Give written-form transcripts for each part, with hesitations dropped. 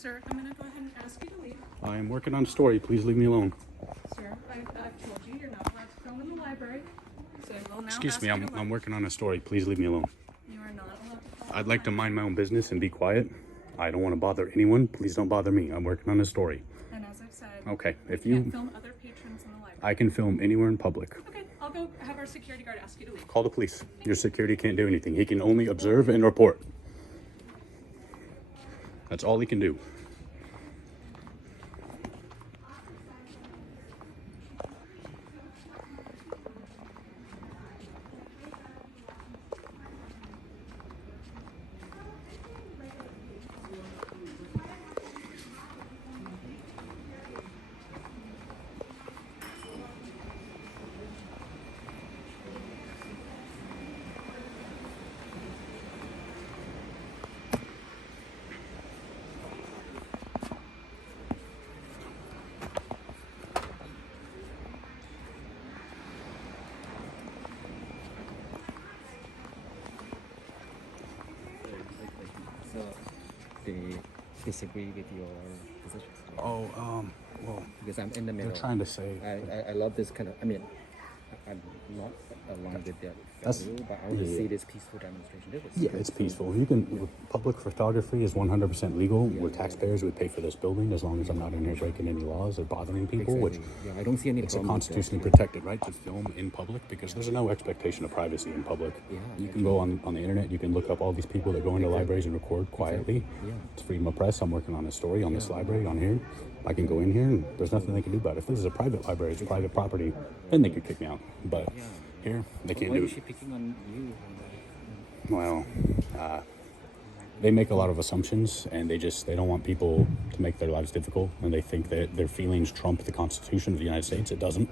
Sir, I'm going to go ahead and ask you to leave. I am working on a story. Please leave me alone. Sir, I've told you you're not allowed to film in the library. So I will now Excuse me, I'm working on a story. Please leave me alone. You are not allowed to film. I'd like to mind my own business and be quiet. I don't want to bother anyone. Please don't bother me. I'm working on a story. And as I've said, Okay, if you you can't film other patrons in the library. I can film anywhere in public. Okay, I'll go have our security guard ask you to leave. Call the police. Your security can't do anything. He can only observe and report. That's all he can do. So they disagree with your positions. Oh, well, Because I'm in the middle. they're trying to say. I love this kind of. I mean, I'm not aligned with their That's- value, but I want to yeah. see this peaceful demonstration. This was Yeah, it's peaceful. You can. Public photography is 100% legal. We're taxpayers. We pay for this building as long as I'm not in here breaking any laws or bothering people, which yeah, I don't see any it's a problem with that. constitutionally protected right to film in public because there's no expectation of privacy in public. Yeah, You can go on the internet. You can look up all these people that go into libraries and record quietly. Yeah. It's freedom of press. I'm working on a story on this library on here. I can go in here and there's nothing they can do about it. If this is a private library, it's private property, then they could kick me out. But here, they can't Why do is it. she picking on you? Well, they make a lot of assumptions, and they don't want people to make their lives difficult, and they think that their feelings trump the Constitution of the United States. It doesn't.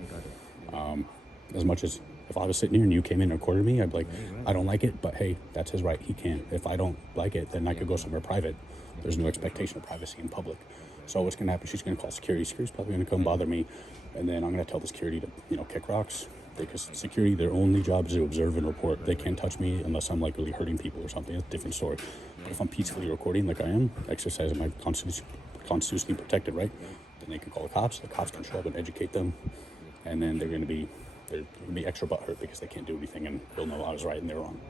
As much as if I was sitting here and you came in and recorded me, I'd be like, I don't like it, but hey, that's his right. He can't. If I don't like it, then I could go somewhere private. There's no expectation of privacy in public. So what's going to happen? She's going to call security. Security's probably going to come bother me, and then I'm going to tell the security to, kick rocks. Because security, their only job is to observe and report. They can't touch me unless I'm like really hurting people or something. It's a different story. But if I'm peacefully recording like I am, exercising my constitutionally protected right, then they can call the cops. The cops can show up and educate them, and then they're going to be extra butthurt because they can't do anything, and they'll know I was right and they're wrong.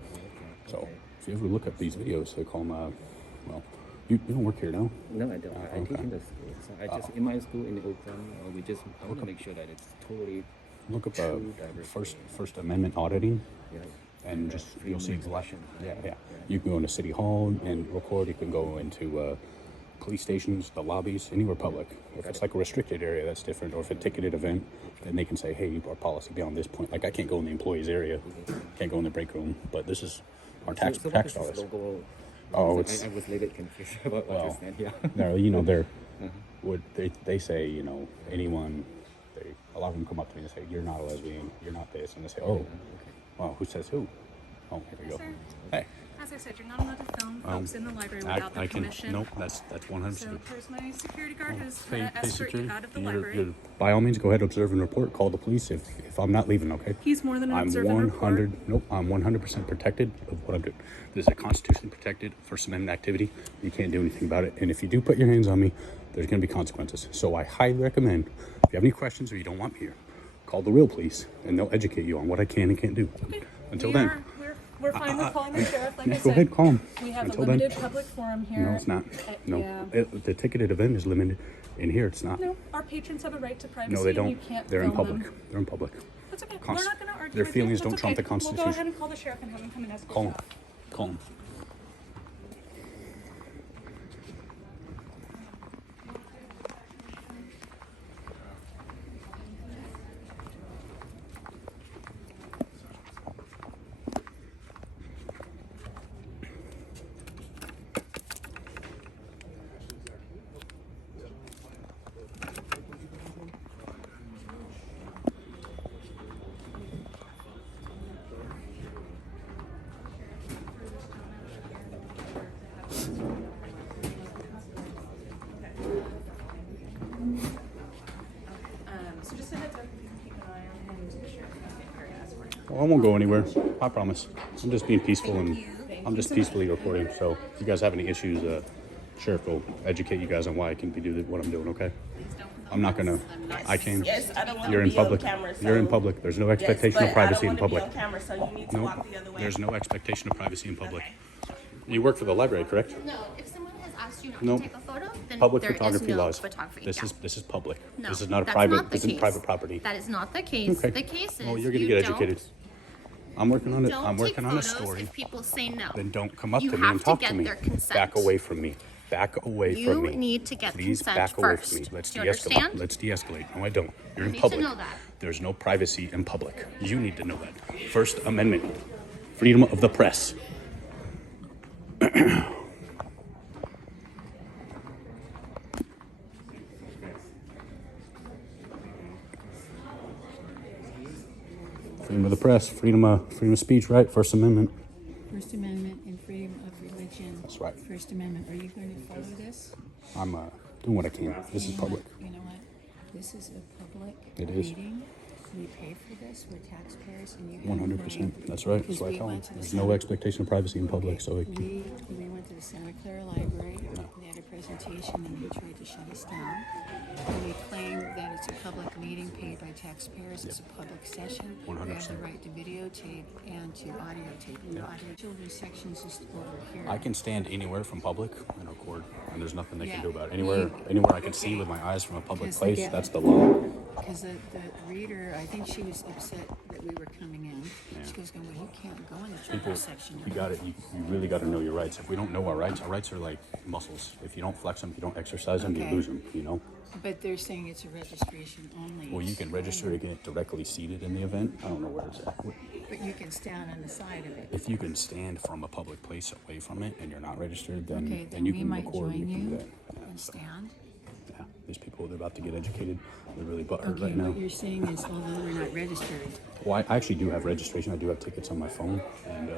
So if you ever look up these videos, they call them. You don't work here now? No, I don't. I teach in the school. So I just in my school in Oakland. I want to make sure that it's totally. Look up true First Amendment auditing, Yeah. and just you'll see expression. Yeah. You can go into City Hall and record. You can go into police stations, the lobbies, anywhere public. If it's like a restricted area, that's different. Or if it's a ticketed event, then they can say, hey, our policy beyond this point. Like I can't go in the employees area, can't go in the break room, but this is our tax dollars. Oh, it's. I was a little bit confused about what you said. Yeah. No, they're. What they say, anyone. A lot of them come up to me and say, you're not a lesbian, you're not this, and they say, oh, well, who says who? Oh, here we go. Sir, Hey. as I said, you're not allowed to film folks in the library without their permission. Nope, that's 100%. So here's my security guard who's Pay going to escort security. you out of the library. By all means, go ahead, observe and report. Call the police if I'm not leaving, okay? He's more than an I'm observer and report. I'm 100% protected of what I'm doing. This is a constitutionally protected First Amendment activity. You can't do anything about it. And if you do put your hands on me, there's going to be consequences. So I highly recommend, if you have any questions or you don't want me here, call the real police, and they'll educate you on what I can and can't do. Okay. Until then. We're fine with calling the sheriff, like I said. Go ahead, call him. We have Until a limited then. public forum here. No, it's not. No. Yeah. The ticketed event is limited. In here, it's not. No, our patrons have a right to privacy. No, they And don't. you can't They're in film public. them. They're in public. That's okay. We're not going to argue Their with feelings you. don't That's trump the okay. Constitution. We'll go ahead and call the sheriff and have him come and escort Call you him. out. Call him. So just a heads up, you can keep an eye on him to the sheriff and escort him. Well, I won't go anywhere. I promise. I'm just being peaceful and I'm just peacefully recording. So if you guys have any issues, Sheriff will educate you guys on why I can be doing what I'm doing. Okay. Please don't. I'm not gonna. I can. Yes, I don't want You're to in be public. on camera. So You're in public. There's no yes, expectation but of privacy I in don't want public. to be on camera, so you need to No, walk the other way. there's no expectation of privacy in public. Okay. You work for the library, correct? No, if someone has asked you not No. to take a photo, then Public there photography is no laws. photography. This Yeah. is public. No, This is not a that's private. not the This isn't case. private property. That is not the case. Okay. The case is Well, you're gonna you get don't- educated. I'm working on it. Don't I'm take working on a photos story. if people say no. Then don't come up You to me and have to talk get to me. their consent. Back away from me. Back away You from me. need to get Please consent back away from me. first. Let's Do you de-escalate. understand? Let's de-escalate. No, I don't. You're in need to public. know that. There's no privacy in public. You need to know that. First Amendment. Freedom of the press. Freedom of the press, freedom of speech, right? First Amendment. First Amendment and freedom of religion. That's right. First Amendment. Are you going to follow this? I'm doing what I can. This is You know public. what? You know what? This is a public It is. meeting. We pay for this. We're taxpayers, and you have 100%. That's right. That's Because what I we tell them. went to the There's no Santa- expectation of privacy in public, so it can, We went to the Santa Clara Library. They had a presentation, and he tried to shut us down. And we claim that it's a public meeting paid by taxpayers. It's a public session. We have the 100%. right to videotape and to audio tape. And the audio children's section is just over here. I can stand anywhere from public and record, and there's nothing they can Yeah. do about it. Anywhere I can see with my eyes from a public Because place, the- that's the law. Because the reader, I think she was upset that we were coming in. She goes, well, you can't go in the People, children's section. you got it. You really got to know your rights. If we don't know our rights are like muscles. If you don't flex them, if you don't exercise them, you Okay. lose them. You know. But they're saying it's a registration only. Well, you can register to get directly seated in the event. I don't know where it's at. But you can stand on the side of it. If you can stand from a public place away from it and you're not registered, then Okay, then then you we can might record. join You can do you that. Yeah, and so, stand. yeah, these people they're about to get educated. They're really butthurt Okay, right now. what you're saying is, although we're not registered, Well, I actually do have registration. I do have tickets on my phone, and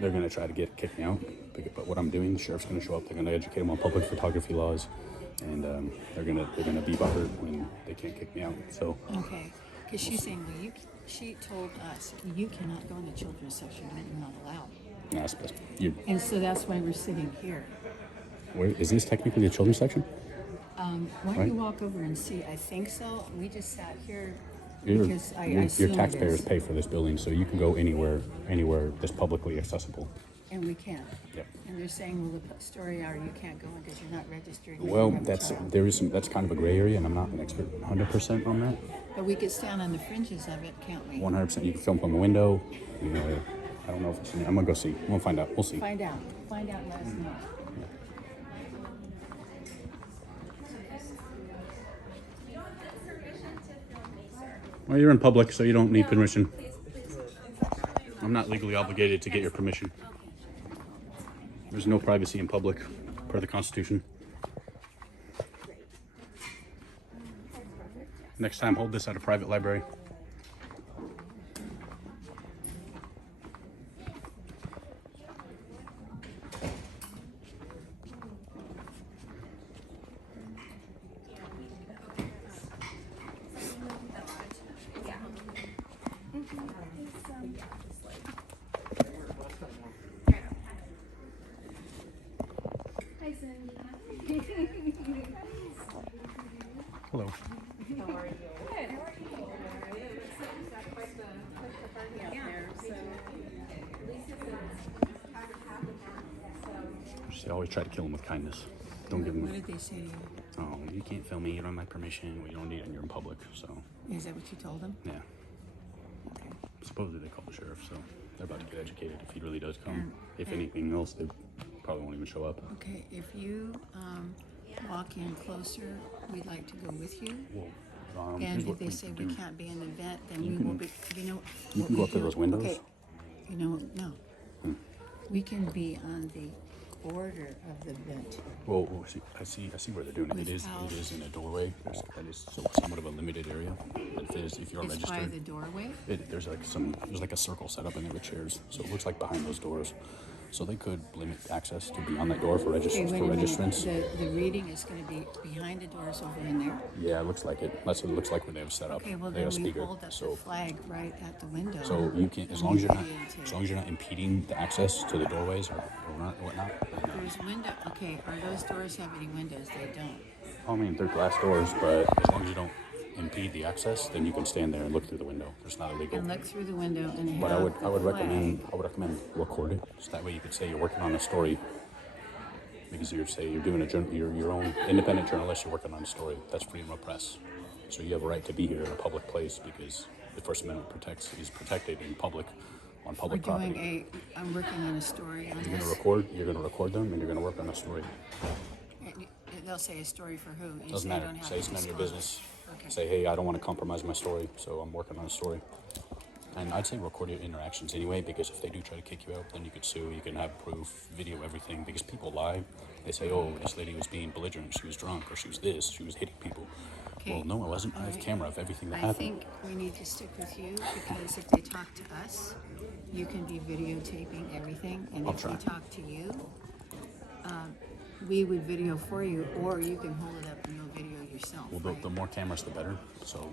they're going to try to kick me out. But what I'm doing, the sheriff's going to show up. They're going to educate them on public photography laws, and they're going to be butthurt when they can't kick me out. So okay. Because she's saying, well, she told us, you cannot go in the children's section, you're not allowed. yeah, you, And so that's why we're sitting here. where is this technically the children's section? Why don't Right. you walk over and see? I think so. We just sat here Your, because I your assume it taxpayers is. pay for this building, so you can go anywhere that's publicly accessible. And we can't. Yep. And they're saying, well, the story hour, you can't go in because you're not registered. you Well, don't have a child. that's kind of a gray area, and I'm not an expert 100% on that. But we could stand on the fringes of it, can't we? 100%. You can film from a window. You know, I don't know if it's in there. I'm gonna go see. We'll find out. We'll see. Find out. Find out and let us know. Well, you're in public, so you don't need permission. I'm not legally obligated to get your permission. There's no privacy in public, per the Constitution. Next time, hold this at a private library. Hello. Just always try to kill them with kindness. Don't give What them. did they say to you? Oh, you can't film me. You don't have my permission. Well, you don't need it. And you're in public. So, Is that what you told them? yeah. Okay. Supposedly they called the sheriff, so they're about to get educated if he really does come. And- If anything else, they probably won't even show up. Okay, if you walk in closer, we'd like to go with you. Well, And here's if what they we say can we do. can't be in the event, then You we can- will be, you know. you what can go we up to do- those windows. Okay, you know, no. We can be on the border of the vent. Well, I see where they're doing it. It is in a doorway. That is somewhat of a limited area. If you're It's by registered, the doorway. there's like a circle set up in there with chairs. So it looks like behind those doors. So they could limit access to beyond that door for Okay, wait a minute. registrants. The reading is gonna be behind the doors over in there. Yeah, it looks like it. That's what it looks like when they have set up. Okay, well they then have a we speaker. hold up the So flag right at the window. you can, as and long as you're not, videotape. as long as you're not impeding the access to the doorways or whatnot. Then, there's window. Okay, are those doors have any windows? They don't. I mean, they're glass doors, but as long as you don't impede the access, then you can stand there and look through the window. It's not illegal. And look through the window and have But I would the recommend flag. record it, so that way you could say you're working on a story. Because you're doing you're your own independent journalist. You're working on a story. That's freedom of press. So you have a right to be here in a public place because the First Amendment is protected in public on public property. I'm working on a story on You're this. You're gonna record them, and you're gonna work on a story. And they'll say a story for who? You Doesn't say matter. don't have Say to it's none of your disclose. business. Okay. Say, hey, I don't want to compromise my story, so I'm working on a story. And I'd say record your interactions anyway, because if they do try to kick you out, then you could sue. You can have proof, video everything, because people lie. They say, oh, this lady was being belligerent, she was drunk, or she was this, she was hitting people. Okay. Well, no, I wasn't. I have Alright. camera of everything that I happened. think we need to stick with you because if they talk to us, you can be videotaping everything, and I'll if try. we talk to you, we would video for you, or you can hold it up and you'll video yourself. Well, right? the more cameras, the better. So,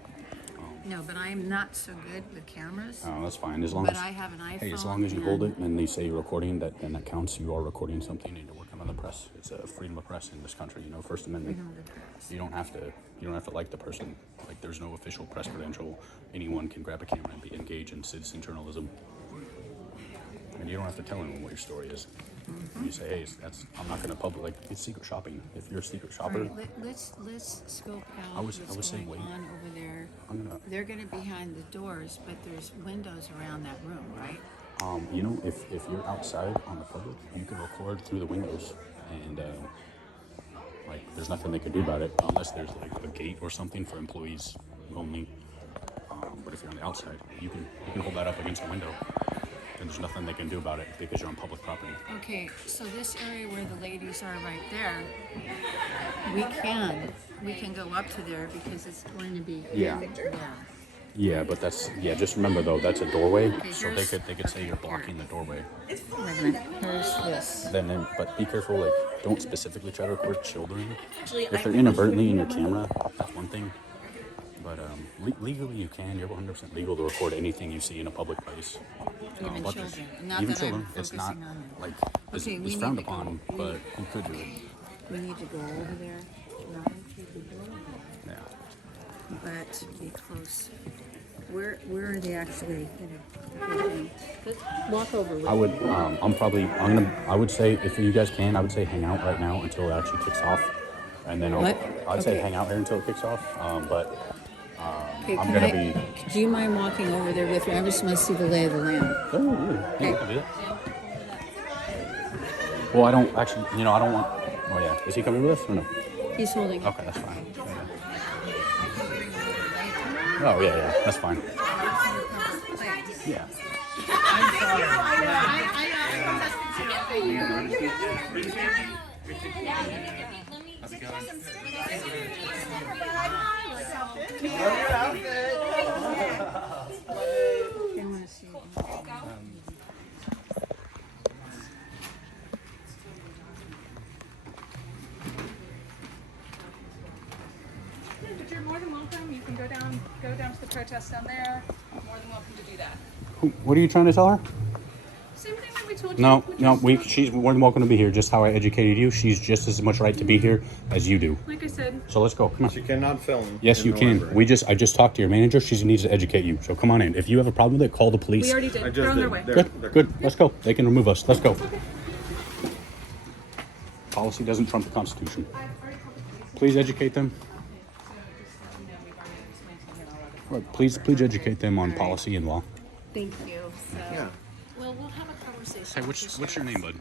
No, but I'm not so good with cameras. that's fine. As long But as I have an hey, as iPhone long as you hold and- it and they say you're recording, then that counts. You are recording something, and you're working on the press. It's a freedom of press in this country. You know, First Amendment. Freedom of the press. You don't have to like the person. Like, there's no official press credential. Anyone can grab a camera and be engaged in citizen journalism. And you don't have to tell anyone what your story is. You say, hey, I'm not going to publish. Like, it's secret shopping. If you're a secret All shopper, right, let's scope out I was what's saying, going wait. on over there. I'm gonna. They're going to be behind the doors, but there's windows around that room, right? You know, if you're outside on the public, you can record through the windows, and like, there's nothing they can do about it unless there's like a gate or something for employees only. But if you're on the outside, you can hold that up against the window, and there's nothing they can do about it because you're on public property. Okay, so this area where the ladies are right there, we can go up to there because it's going to be Yeah. there. Yeah, but just remember though, that's a doorway, Okay, so they could say okay, you're blocking the doorway. Wait a minute. Here's this. But be careful, like, don't specifically try to record children. Actually, If they're inadvertently in your camera, that's one thing. But legally, you can. You're 100% legal to record anything you see in a public place. Even But children. Not even that children, I'm it's not focusing on them. like Okay, we it's need frowned to go. upon, but you could do it. We need to go over there. Ryan, should we go? Yeah. But be close. Where are they actually gonna? Let's walk over with I would. I would say if you guys can, I would say hang out right now until it actually kicks off, and then What? I'd say Okay. hang out here until it kicks off. But Okay, I'm can gonna I, be. do you mind walking over there with me? I just want to see the lay of the land. Oh, yeah. Okay. I can do that. Well, I don't actually. I don't want. Oh yeah. Is he coming with us or no? He's holding it. Okay, that's fine. Oh yeah, that's fine. Yeah. I want to see it. But you're more than welcome. You can go down to the protest down there. More than welcome to do that. What are you trying to tell her? Same thing that we told you. No, which no. is, She's more than welcome to be here. Just how I educated you, she's just as much right to be here as you do. like I said, So let's go. Come on. You cannot film. Yes, in you the can. library. I just talked to your manager. She needs to educate you. So come on in. If you have a problem with it, call the police. we already did. I just They're on their did. way. They're- Good. Let's go. They can remove us. Let's go. Policy doesn't trump the Constitution. Please educate them. Right, please educate them on policy and law. Thank you. So, Yeah. well, we'll have a conversation. Hey, what's your name, bud?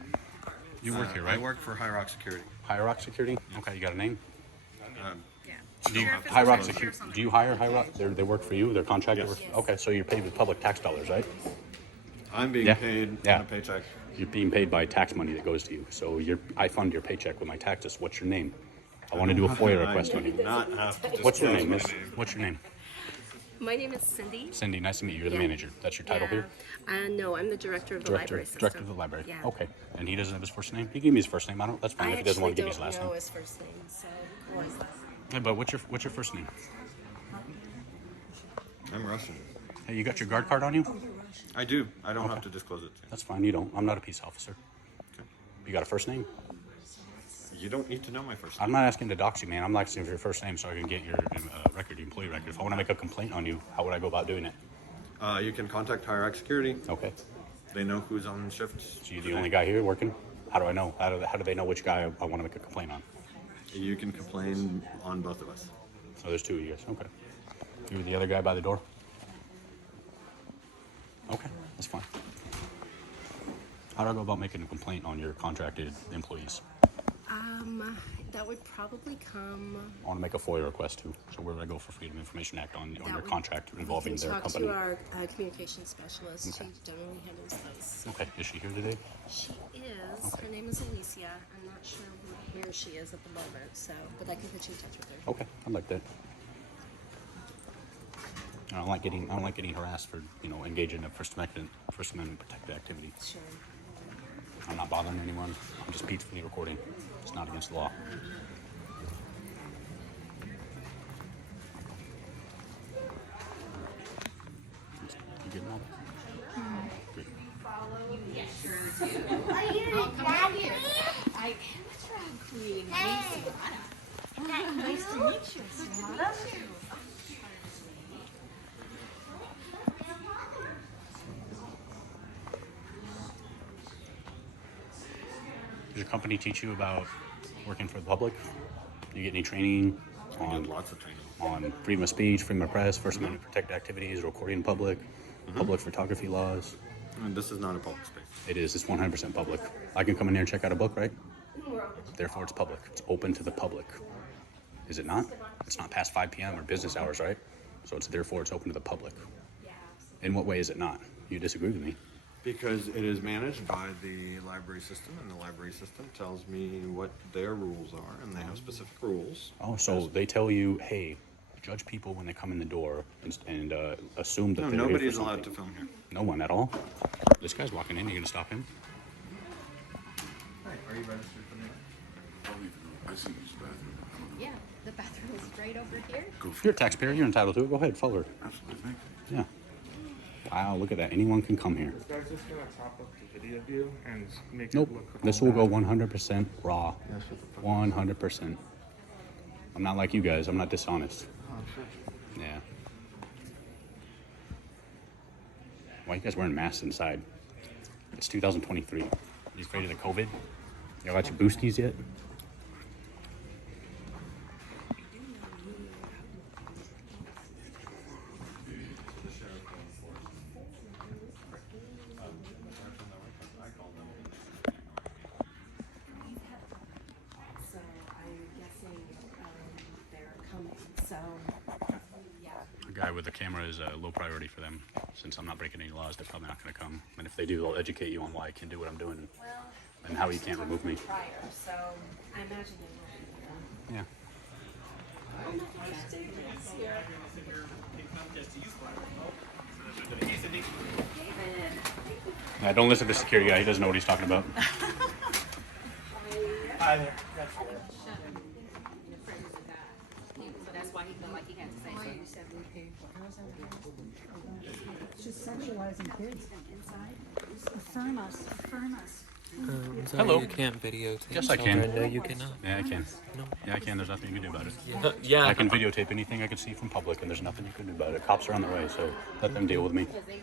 You work here, right? I work for High Rock Security. High Rock Security. Okay, you got a name? Yeah. Do you, Sheriff is High Rock also- Security? Do you hire High Rock? They work for you. They're contracted. Yes. Okay, so you're paid with public tax dollars, right? I'm being Yeah. paid Yeah. on a paycheck. You're being paid by tax money that goes to you. So I fund your paycheck with my taxes. What's your name? I want to do a FOIA request I on do you. not have to What's your disclose name, my miss? What's your name? My name is Cindy. Cindy, nice to meet you. You're the Yeah. manager. That's your title here? No, I'm the director of the library system. Director of the library. Yeah. Okay. And he doesn't have his first name? He gave me his first name. That's fine I if he doesn't want to actually give me his don't last know name. his first name, so what's that? Hey, but what's your first name? I'm Russian. Hey, you got your guard card on you? I do. I don't have to disclose it. That's fine. You don't. I'm not a peace officer. You got a first name? You don't need to know my first name. I'm not asking to dox you, man. I'm asking for your first name so I can get your record, your employee record. If I want to make a complaint on you, how would I go about doing it? You can contact Hierarch Security. Okay. They know who's on shift. So you're the only guy here working? How do I know? How do they know which guy I want to make a complaint on? You can complain on both of us. So there's two of you guys. Okay. You were the other guy by the door? Okay, that's fine. How do I go about making a complaint on your contracted employees? That would probably come. I want to make a FOIA request too. So where would I go for Freedom of Information Act on your contract involving You their can talk company? to our communications specialist. Okay. She generally handles those. Okay, is she here today? She is. Okay. Her name is Alicia. I'm not sure where she is at the moment, so but I can put you in touch with her. Okay, I like that. I don't like getting harassed for engaging in a First Amendment protected activity. Sure. I'm not bothering anyone. I'm just peacefully recording. It's not against the law. You getting all that? Good. What's wrong, Queen? Nice to meet you, Savannah. Does your company teach you about working for the public? Do you get any training We on do lots of training. on freedom of speech, freedom of press, First Amendment protected activities, recording in public, public photography laws? And this is not a public space. It is. It's 100% public. I can come in here and check out a book, right? Therefore, it's public. It's open to the public. Is it not? It's not past 5 p.m. or business hours, right? So therefore it's open to the public. In what way is it not? You disagree with me? Because it is managed by the library system, and the library system tells me what their rules are, and they have specific rules. Oh, so they tell you, hey, judge people when they come in the door and assume that No, they're here for nobody's allowed something. to film here. No one at all? This guy's walking in. You gonna stop him? Are you registered for that? I see this bathroom. Yeah, the bathroom is right over here. You're a taxpayer. You're entitled to it. Go ahead, follow her. Absolutely, thank you. Yeah. Wow, look at that. Anyone can come here. This guy's just gonna top up the video view and make Nope. it look. This will go 100% raw. 100%. I'm not like you guys. I'm not dishonest. Yeah. Why are you guys wearing masks inside? It's 2023. You afraid of the COVID? You got your boosties yet? So I'm guessing they're coming. So yeah. The guy with the camera is a low priority for them. Since I'm not breaking any laws, they're probably not going to come. And if they do, they'll educate you on why I can do what I'm doing Well, and how you can't remove me. prior, so I imagine they will be. Yeah. Yeah, don't listen to the security guy. He doesn't know what he's talking about. Hi there. So that's why he felt like he had to say something. Just sexualizing kids. Affirm us. Affirm us. I'm sorry, Hello. you can't videotape. Yes, I can. children. No, you cannot. Yeah, I can. No. Yeah, I can. There's nothing you can do about it. Yeah. I can videotape anything I can see from public, and there's nothing you can do about it. Cops are on the way, so let them deal with me. Telling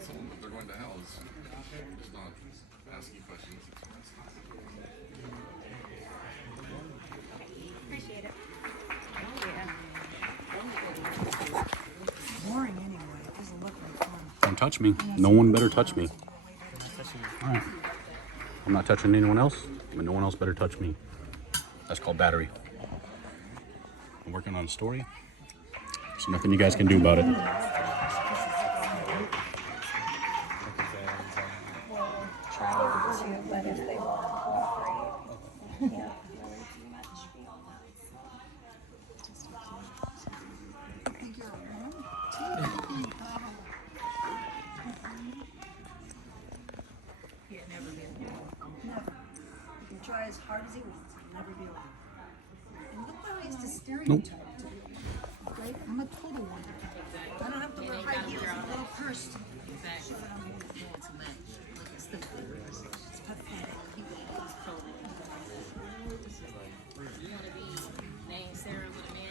someone that they're going to hell is just not asking questions. Appreciate it. Boring anyway. It doesn't look like fun. Don't touch me. No one better touch me. All right. I'm not touching anyone else, but no one else better touch me. That's called battery. I'm working on a story. There's nothing you guys can do about it. But if they want to cooperate, yeah. Never. He can try as hard as he wants. He'll never be alone. And look how he has to stereotype to me. Right? I'm a total one. I don't have to wear high heels and a little purse. pathetic.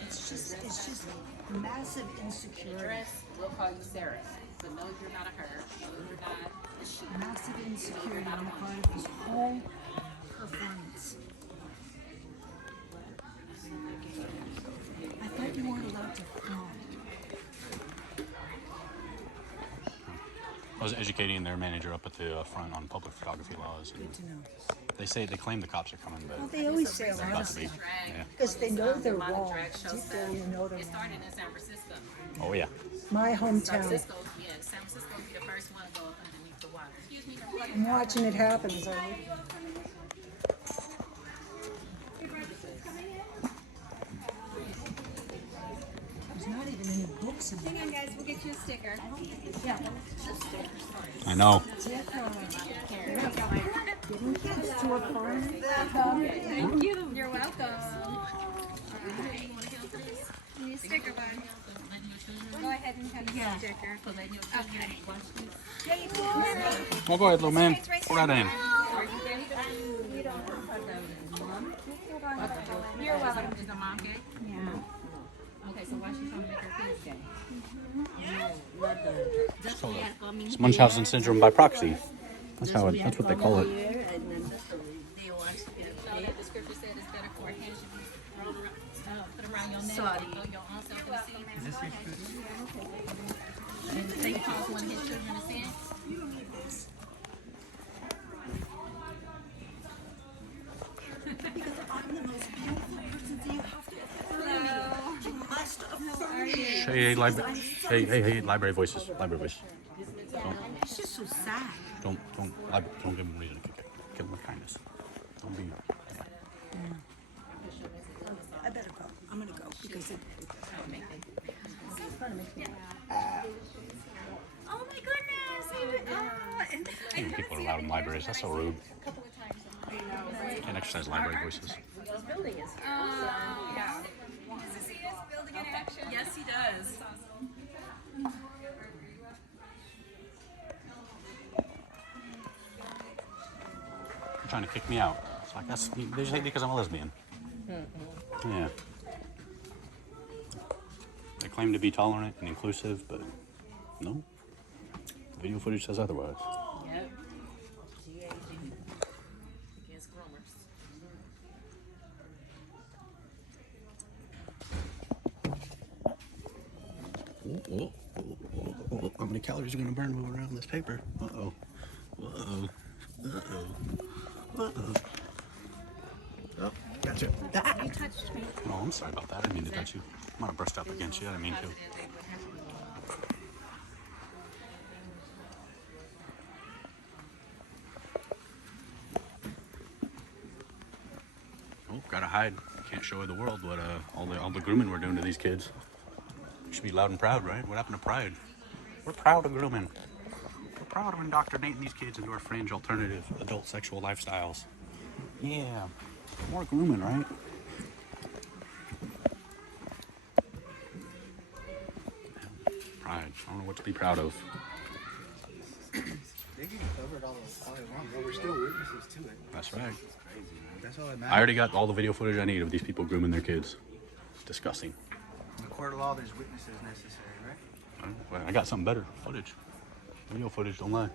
It's just massive insecurity. Dress, we'll call you Sarah. So no, you're not a her. No, you're not a she. Massive insecurity on the part of this whole performance. I thought you weren't allowed to film. I was educating their manager up at the front on public photography laws. And Good to know. they claim the cops are coming, but Well, they always say a it's lot about of to be. stuff. Yeah. Because they know they're A lot of wrong. drag show Deep stuff. down, you know they're It wrong. started in San Francisco. Oh yeah. My San hometown. Francisco, yeah, San Francisco will be the first one to go underneath the water. Excuse me. I'm watching it happen as I look. There's not even any books in there. Hang on, guys, we'll get you a sticker. I know. Getting kids to a farm. Thank you. You're welcome. Need a sticker, bud. Go ahead and cut a sticker. Okay. Well, go ahead, little man. Go right in. You're welcome. Is the mom gay? Yeah. Okay, so why she's trying to make her kids gay? It's Munchausen syndrome by proxy. That's what they call it. No, that the scripture said it's better for a hand to be thrown around, put around your neck than throw your own self in the sea. Is this your And St. Paul's one of his children to sin. Because I'm the most beautiful person, so you have to affirm me. You must affirm me. Hey, library voices. Library voices. It's just so sad. Don't give them reason to kill them with kindness. Don't be. Yeah. I better go. I'm gonna go because it. Oh my goodness! Even people are loud in libraries. That's so rude. Can't exercise library voices. Yeah. Does he see us building in action? Yes, he does. They're trying to kick me out. It's like they just hate me because I'm a lesbian. Yeah. They claim to be tolerant and inclusive, but no. The video footage says otherwise. Yep. GAG. Against groomers. How many calories are going to burn moving around this paper? Uh-oh. Uh-oh. Uh-oh. Uh-oh. Oh, gotcha. You touched me. Oh, I'm sorry about that. I didn't mean to touch you. I might have brushed up against you. I didn't mean to. Oh, gotta hide. Can't show the world what all the grooming we're doing to these kids. We should be loud and proud, right? What happened to pride? We're proud of grooming. We're proud of indoctrinating these kids into our fringe alternative adult sexual lifestyles. Yeah, more grooming, right? Pride. I don't know what to be proud of. They can cover it all they want, but we're still witnesses to it. That's right. It's crazy, man. That's all that I matters. already got all the video footage I need of these people grooming their kids. It's disgusting. In the court of law, there's witnesses necessary, right? Well, I got something better. Footage. Video footage, don't lie.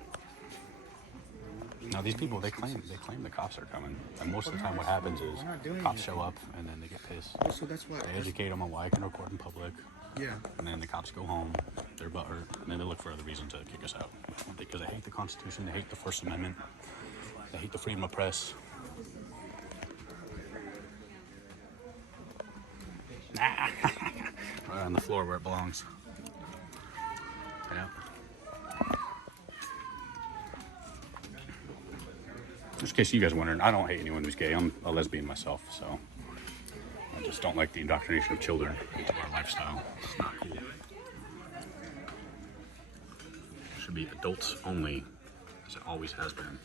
Now these people, they claim the cops are coming, and most of the time what happens is We're not doing cops anything. show up and then they get pissed. Well, so that's why. They educate them on why I can record in public, Yeah. and then the cops go home, they're butthurt, and then they look for other reason to kick us out. Because they hate the Constitution, they hate the First Amendment, they hate the freedom of press. Right on the floor where it belongs. Yeah. Just in case you guys are wondering, I don't hate anyone who's gay. I'm a lesbian myself, so I just don't like the indoctrination of children into our lifestyle. It's not cool. It should be adults only, as it always has been.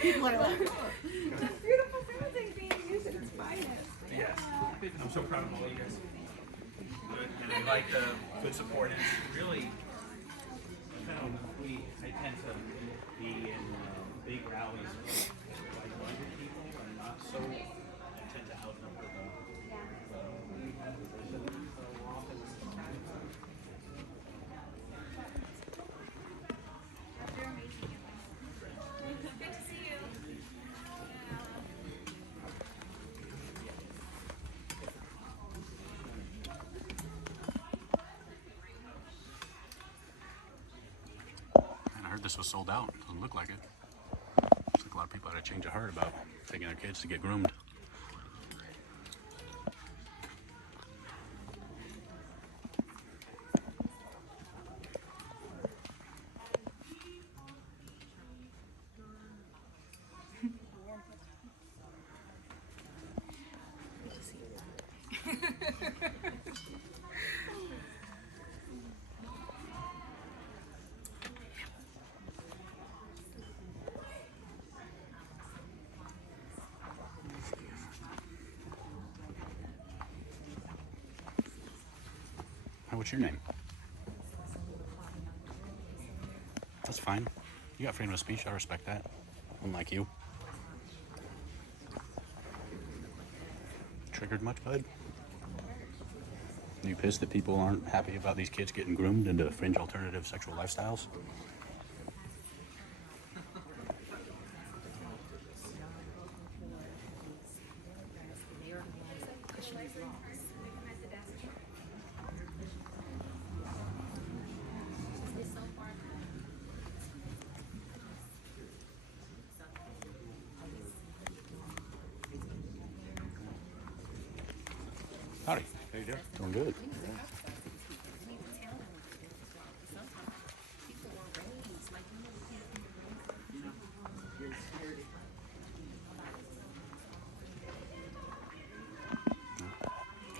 People are like, beautiful I'm so proud of all you guys. Good, and I like the good support. It's really, I tend to be in big rallies with like 100 people and not so, I tend to outnumber the opposition. So we're often Good to see you. I heard this was sold out. Doesn't look like it. Looks like a lot of people had a change of heart about taking their kids to get groomed. What's your name? That's fine. You got freedom of speech. I respect that. Unlike you. Triggered much, bud? You pissed that people aren't happy about these kids getting groomed into fringe alternative sexual lifestyles? Howdy. How you doing? Doing good.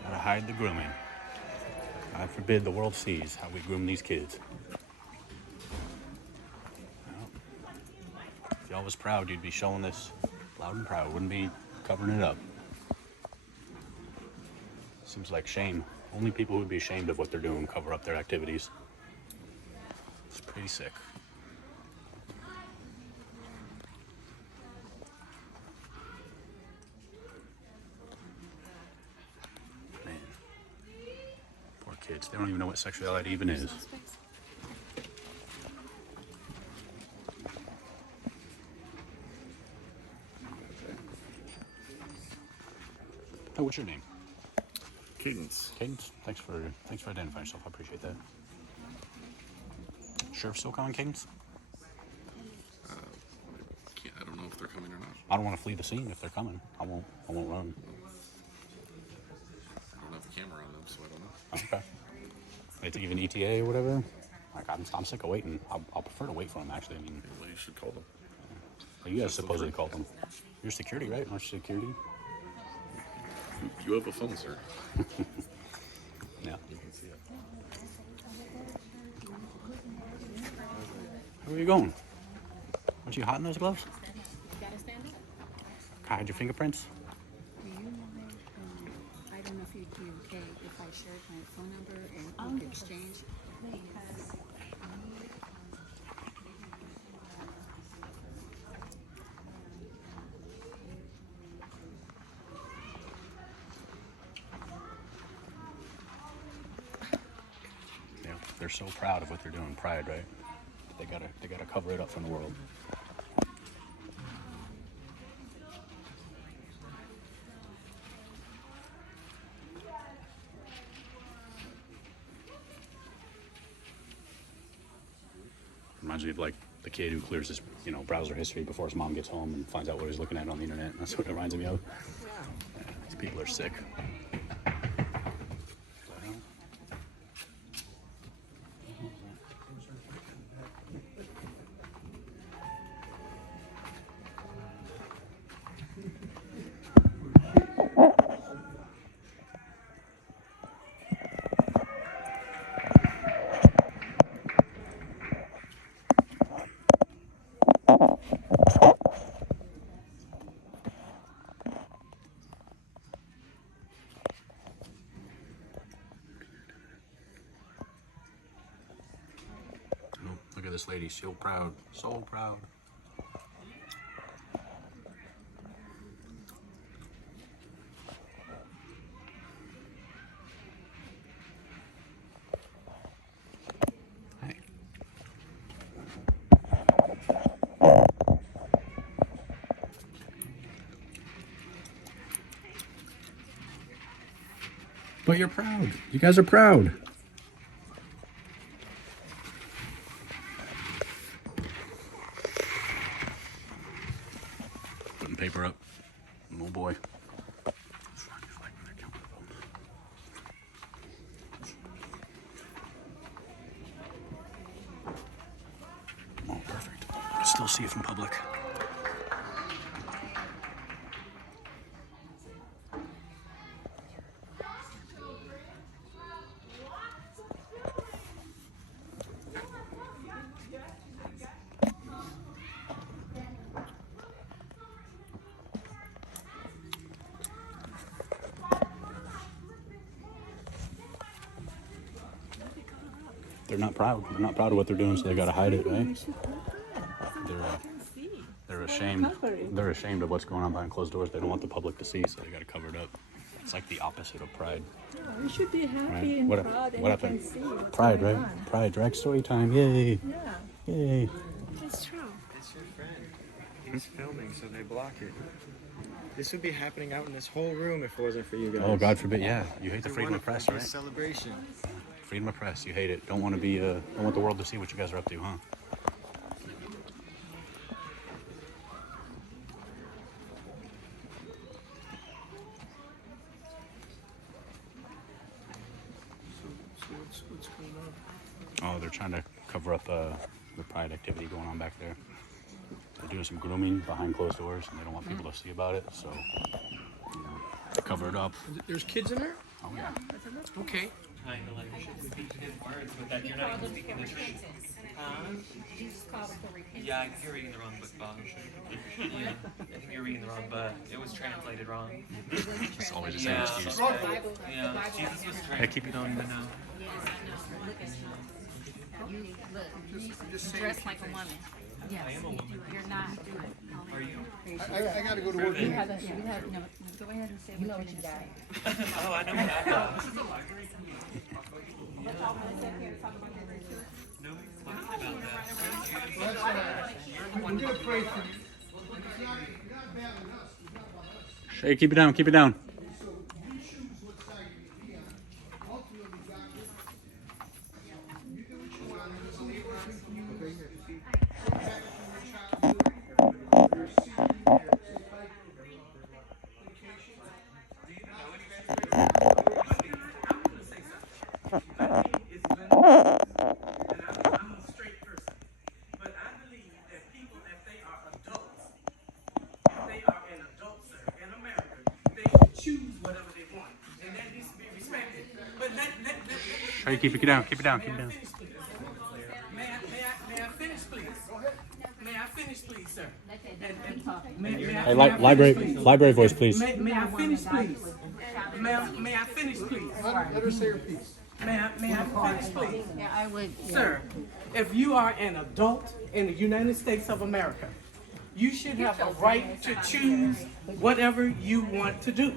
Gotta hide the grooming. God forbid the world sees how we groom these kids. Well, if y'all was proud, you'd be showing this loud and proud. Wouldn't be covering it up. Seems like shame. Only people who would be ashamed of what they're doing cover up their activities. It's pretty sick. Man. Poor kids. They don't even know what sexuality even is. Oh, what's your name? Cadence. Cadence, thanks for identifying yourself. I appreciate that. Sheriff still coming, Cadence? I don't know if they're coming or not. I don't want to flee the scene if they're coming. I won't run. I don't have a camera on them, so I don't know. Okay. It's even ETA or whatever. Like I'm sick of waiting. I'll prefer to wait for them. Actually, I mean, Well, you should call them. you guys supposedly called them. You're security, right? Aren't you security? You have a phone, sir. Yeah. Where are you going? Aren't you hot in those gloves? Gotta stand up. Can I hide your fingerprints? Do you mind, I don't know if you'd be okay if I shared my phone number and we could exchange. Yeah, they're so proud of what they're doing. Pride, right? They gotta cover it up from the world. Reminds me of like the kid who clears his, browser history before his mom gets home and finds out what he's looking at on the internet. That's what it reminds me of. Yeah, these people are sick. at this lady, so proud, so proud. Hey. But you're proud. You guys are proud. Putting paper up. Oh boy. Oh, perfect. I can still see it from public. They're not proud. They're not proud of what they're doing, so they gotta hide it, right? They're ashamed. They're ashamed of what's going on behind closed doors. They don't want the public to see, so they gotta cover it up. It's like the opposite of pride. We should be happy Right? and What, proud and what you happened? can see what's Pride, going right? on. Pride, drag story time. Yay! Yeah, Yay! it's true. It's your friend. He's filming, so they block it. This would be happening out in this whole room if it wasn't for you guys. Oh, God forbid. Yeah, you hate the They freedom want of press, a right? celebration. Freedom of press. You hate it. Don't want to be. Don't want the world to see what you guys are up to, huh? So what's going on? Oh, they're trying to cover up the pride activity going on back there. They're doing some grooming behind closed doors, and they don't want people to see about it, so they cover it up. There's kids in there? Oh yeah. Okay. Trying to like speak his words, but that you're not even speaking the truth. Jesus called it for repentance. Yeah, I think you're reading the wrong book, Bob. Yeah, I think you're reading the wrong book. It was translated wrong. It's always the same Yeah, excuse. yeah. Jesus was Hey, keep you don't even know. Yes, I know. Look at you. You look. You dress like a woman. Yes, you're not. Are you? I gotta go to work. You have a, no, go ahead and say what you got. Oh, I know what I got. No, about that. I'm gonna pray for you. Hey, keep it down. Keep it down. Hey, keep it down. Keep it down. Keep it down. May I finish, please? May I finish, please, sir? Hey, library voice, please. May I finish, please? May I finish, please? Let her say her piece. May I finish, please? Yeah, I would. Sir, if you are an adult in the United States of America, you should have a right to choose whatever you want to do.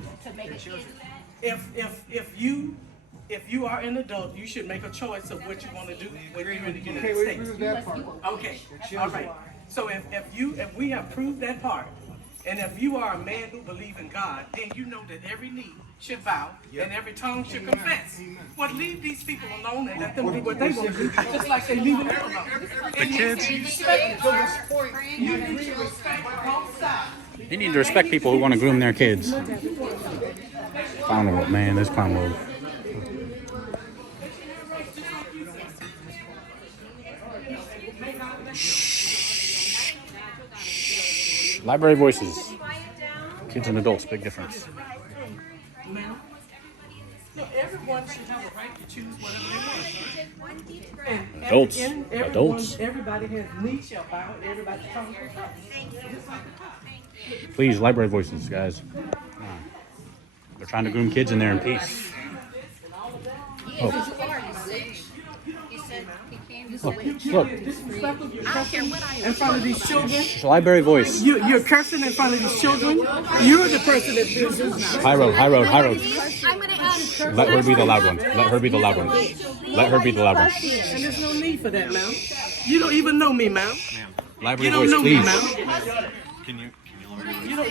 If you are an adult, you should make a choice of what you want to do when you're in the United Okay, we agree States. with that part. Okay, all right. So if we have proved that part, and if you are a man who believes in God, then you know that every knee should bow and every tongue should confess. Well, leave these people alone and let them do what they want to do, just like they leave it alone. The kids. You need to respect both sides. You need to respect people who want to groom their kids. Clown world, man. This clown world. Library voices. Kids and adults, big difference. Ma'am, no, everyone should have a right to choose whatever they want. And Adults. Adults. Everybody has knee shall bow, and everybody's tongue confess. Please, library voices, guys. They're trying to groom kids in there in peace. He said he came Look. Disrespectful, you're cursing in front of these children. It's a library voice. You're cursing in front of these children. You're the person that did this. High road, high road, high road. I'm gonna ask. Let her be the loud one. Let her be the loud one. Let her be the loud one. And there's no need for that, ma'am. You don't even know me, ma'am. Library You don't voice, know me, please. ma'am.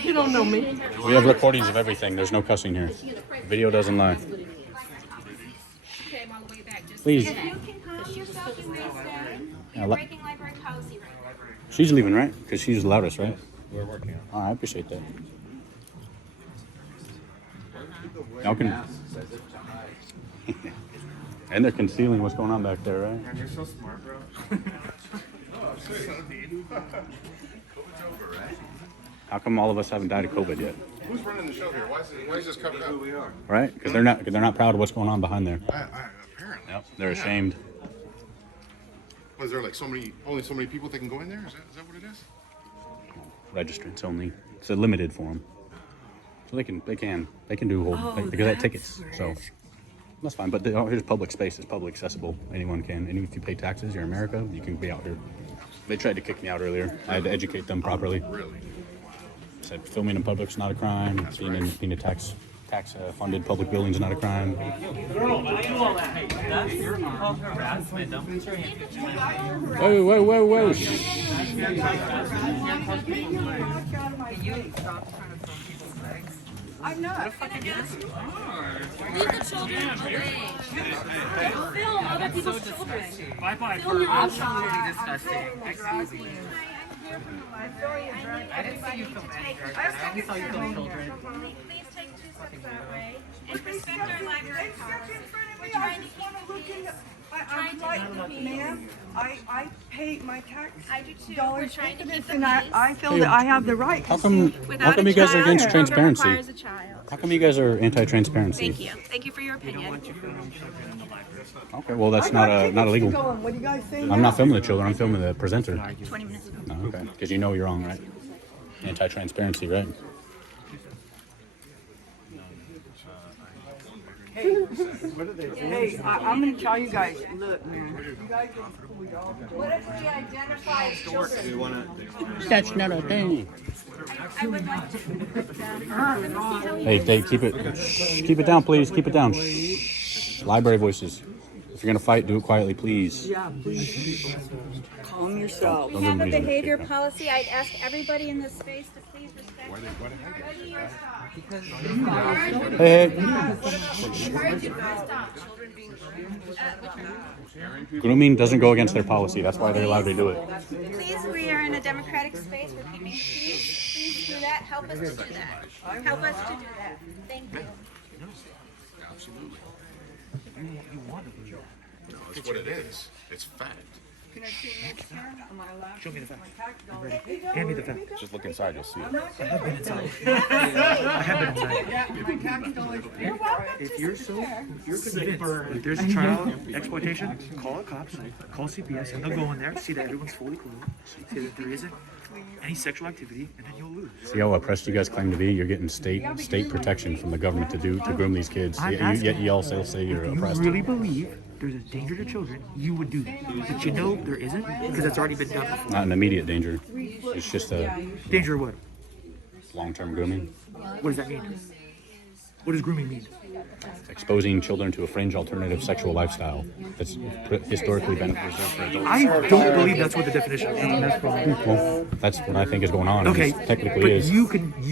You don't know me. We have recordings of everything. There's no cussing here. Video doesn't lie. Please. If you can calm yourself, you may stay. Yeah, You're breaking library policy right now. She's leaving, right? Because she's the loudest, right? We're working on it. I appreciate that. Y'all can... And they're concealing what's going on back there, right? Man, you're so smart, bro. COVID's over, right? How come all of us haven't died of COVID yet? Who's running the show here? Why is this covered up? Who we are? Right? Because they're not proud of what's going on behind there. Apparently. Yep, they're ashamed. Was there like only so many people that can go in there? Is that what it is? Registrants only. It's a limited form. So they can do they get tickets. So that's fine. But here's public space. It's public accessible. Anyone can. And if you pay taxes, you're in America, you can be out here. They tried to kick me out earlier. I had to educate them properly. Really? Said filming in public is not a crime. Being a tax funded public building is not a crime. Whoa. I'm not. Leave the children away. Film other people's children. Bye-bye. Film your own Absolutely child. disgusting. Excuse me. I didn't see you film any drugs. I only saw you film children. Please take 2 steps that way and respect our library policy. We're trying to keep the peace. Ma'am, I pay my tax I do too. We're dollars trying to into keep this, the and peace. I feel that I have the right. How come Without you guys are child, against the program transparency? requires a child. How come you guys are anti-transparency? Thank you. Thank you for your opinion. Okay, well that's not illegal. What do you guys think? I'm not filming the children. I'm filming the presenter. 20 minutes ago. Oh, okay, because you know you're wrong, right? Anti-transparency, right? Hey, I'm gonna tell you guys. Look, man. You guys are cool, y'all. What if we identify as children? That's not a thing. I would like to. Hey, keep it down, please. Keep it down. Shh. Library voices. If you're gonna fight, do it quietly, please. Yeah, please. Calm yourself. We have a behavior policy. I'd ask everybody in this space to please respect. Ready or stop. Hey. Grooming doesn't go against their policy. That's why they're allowed to do it. Please, we are in a democratic space. We're keeping peace. Please do that. Help us to do that. Help us to do that. Thank you. Absolutely. You want to do that. No, it's what it is. It's fact. Can I see next year? Am I allowed? Show me the fact. My tax dollars. Hand me the fact. Just look inside, you'll see it. I have been inside. I have been inside. My tax dollars. If you're convinced that there's a child exploitation, call the cops, call CPS, and they'll go in there, see that everyone's fully clothed, see that there isn't any sexual activity, and then you'll lose. See how oppressed you guys claim to be? You're getting state protection from the government to groom these kids. Yet you all say you're oppressed. If you really believe there's a danger to children, you would do that. But you know there isn't because that's already been done before. Not an immediate danger. It's just a Danger of what? long-term grooming. What does that mean? What does grooming mean? Exposing children to a fringe alternative sexual lifestyle that's historically been reserved for adults. I don't believe that's what the definition is. Well, that's what I think is going on. Okay, It technically but is.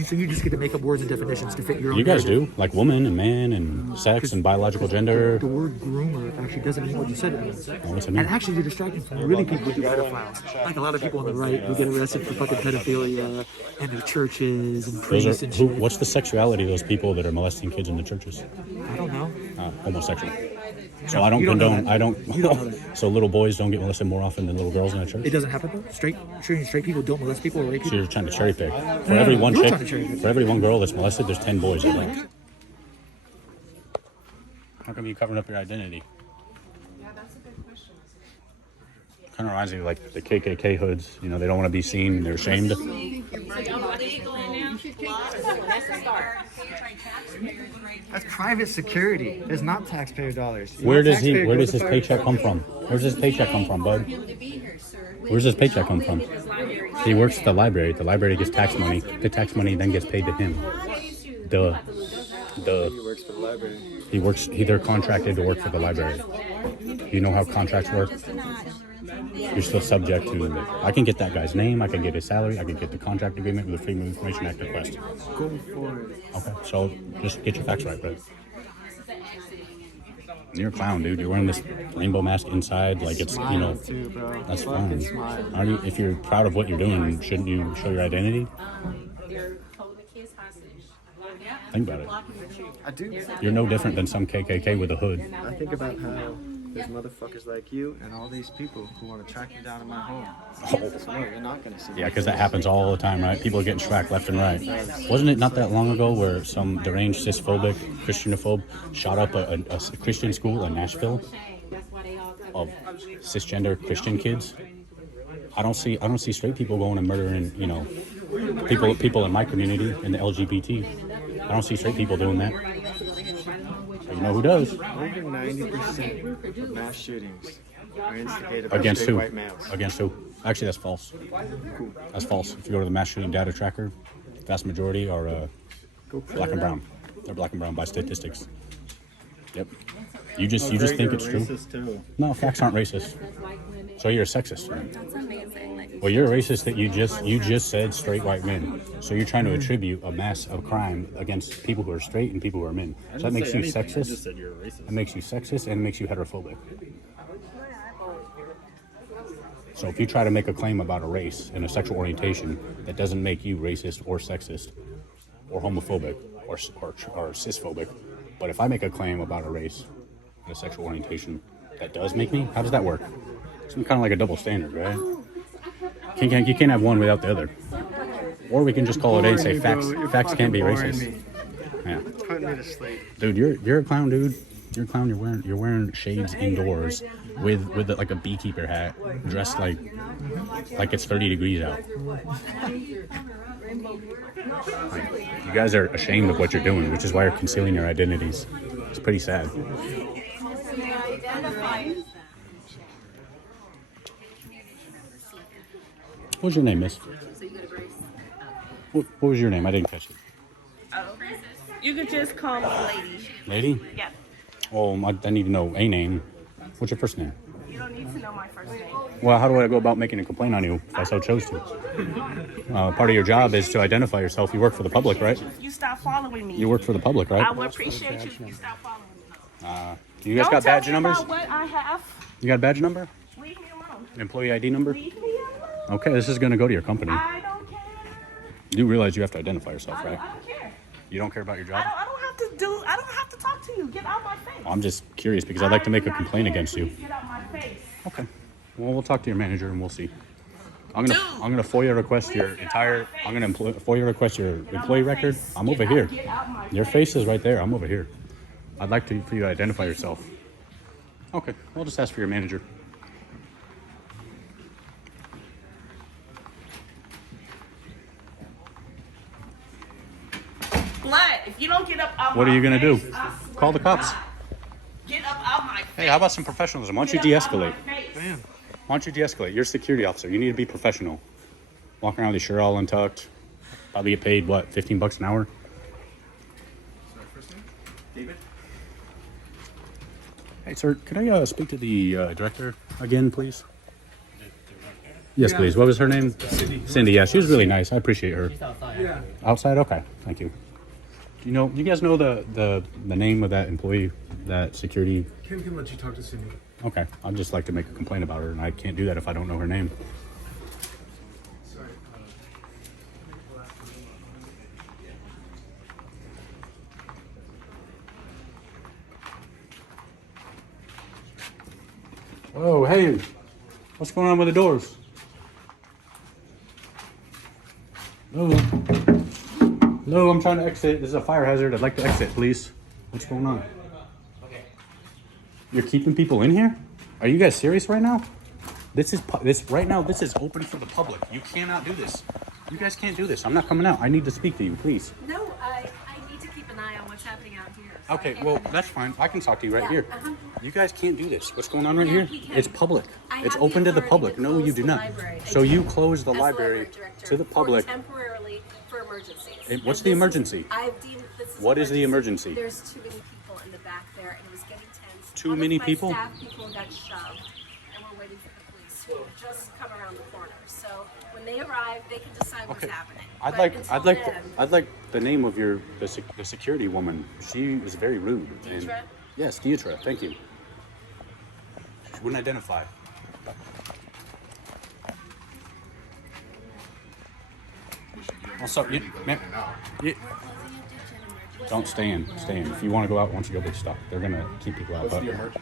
so you just get to make up words and definitions to fit your own. You guys narrative. do, like woman and man and sex and biological gender. The word groomer actually doesn't mean what you said it means. Oh, what's it And mean? actually, you're distracting from really people who do pedophiles. Like a lot of people on the right who get arrested for fucking pedophilia and their churches and priests and shit. What's the sexuality of those people that are molesting kids in the churches? I don't know. Homosexual. So I don't condone. I don't. So little boys don't get molested more often than little girls in a church. It doesn't happen though. Straight people don't molest people or rape So people. you're trying to cherry pick. For every one You're chick, trying to cherry pick. for every one girl that's molested, there's 10 boys. I think. How come you covering up your identity? Yeah, that's a good question. Kind of reminds me of like the KKK hoods. You know, they don't want to be seen. They're ashamed. You're breaking legal. That's a start. That's private security. It's not taxpayer dollars. Where does his paycheck come from? Where's his paycheck come from, bud? Where's his paycheck come from? He works at the library. The library gets tax money. The tax money then gets paid to him. Duh. He works for the library. They're contracted to work for the library. You know how contracts work? You're still subject to it. I can get that guy's name, I can get his salary, I can get the contract agreement with the Freedom of Information Act request. Going forward. Okay, so just get your facts right, bud. You're a clown, dude. You're wearing this rainbow mask inside, like it's, you know, that's fine. If you're proud of what you're doing, shouldn't you show your identity? Think about it. I do. You're no different than some KKK with a hood. I think about how there's motherfuckers like you and all these people who want to track me down in my home. So no, you're not going to see me. Yeah, because that happens all the time, right? People are getting tracked left and right. Wasn't it not that long ago where some deranged cisphobic Christianophobe shot up a Christian school in Nashville of cisgender Christian kids? I don't see straight people going and murdering, you know, people in my community in the LGBT. I don't see straight people doing that. But you know who does? Over 90% of mass shootings are instigated by Against straight who? white males. Against who? Actually, that's false. That's false. If you go to the mass shooting data tracker, vast majority are black and brown. They're black and brown by statistics. Yep. You just think it's true. Too. No, facts aren't racist. So you're a sexist. That's amazing. Well, you're a racist that you just said straight white men. So you're trying to attribute a mass of crime against people who are straight and people who are men. So that makes you sexist. I just said you're a racist. It makes you sexist and it makes you heterophobic. So if you try to make a claim about a race and a sexual orientation, that doesn't make you racist or sexist or homophobic or cisphobic. But if I make a claim about a race and a sexual orientation, that does make me. How does that work? It's kind of like a double standard, right? You can't have one without the other. Or we can just call it A and say facts can't be racist. Yeah. Putting me to sleep. Dude, you're a clown, dude. You're a clown. You're wearing shades indoors with like a beekeeper hat, dressed like it's 30 degrees out. You guys are ashamed of what you're doing, which is why you're concealing your identities. It's pretty sad. What was your name, miss? What was your name? I didn't catch it. You could just call me Lady. Lady? Yeah. Oh, I need to know a name. What's your first name? You don't need to know my first name. Well, how do I go about making a complaint on you if I so chose to? Part of your job is to identify yourself. You work for the public, right? You stop following me. You work for the public, right? I would appreciate you if you stop following me. You guys got badge numbers? Don't tell me about what I have. You got a badge number? Leave me alone. Employee ID number? Leave me alone. Okay, this is going to go to your company. I don't care. You realize you have to identify yourself, right? I don't care. You don't care about your job? I don't have to talk to you. Get out my face. I'm just curious because I'd like to make a complaint against you. Get out my face. Okay. Well, we'll talk to your manager and we'll see. I'm gonna FOIA request your entire. I'm gonna FOIA request your employee record. I'm over here. Your face is right there. I'm over here. I'd like for you to identify yourself. Okay. I'll just ask for your manager. Blood. If you don't get up out What are you gonna do? face, Call the cops. Get up out my face. Hey, how about some professionalism? Why don't you de-escalate? Why don't you de-escalate? You're a security officer. You need to be professional. Walk around with your shirt all untucked. Probably get paid, what, $15 an hour? David? Hey, sir, could I speak to the director again, please? Yes, please. What was her name? Cindy. Yeah, she was really nice. I appreciate her. She's outside. Yeah. Outside? Okay, thank you. Do you guys know the name of that employee, that security? Kim can let you talk to Cindy. Okay, I'd just like to make a complaint about her, and I can't do that if I don't know her name. Sorry. Oh, hey, what's going on with the doors? Hello, I'm trying to exit. This is a fire hazard. I'd like to exit, please. What's going on? You're keeping people in here? Are you guys serious right now? This is right now. This is open for the public. You cannot do this. You guys can't do this. I'm not coming out. I need to speak to you, please. No, I need to keep an eye on what's happening out here. So Okay, I can't well, come in. that's fine. I can talk to you right Yeah, here. You guys can't do this. What's going on right Yeah, here? we can. It's public. I It's have the open to the authority public. to No, you close do the not. library. I So do. you close the As library director, to the public. For temporarily for emergencies. And what's And the this is- emergency? I've deemed this is What is the emergency? There's too many people in the back there, and it was getting tense. Too One of many my people? Staff people got shoved, and we're waiting for the police, who have just come around the corner. So when they arrive, they can decide what's happening. But until I'd like the name of the security woman. She is very rude. And, Deidre? yes, Deidre. Thank you. She wouldn't identify. Also, don't stay in. Stay in. If you want to go out, once you go, get stuck. They're gonna keep people out. What's But the emergency?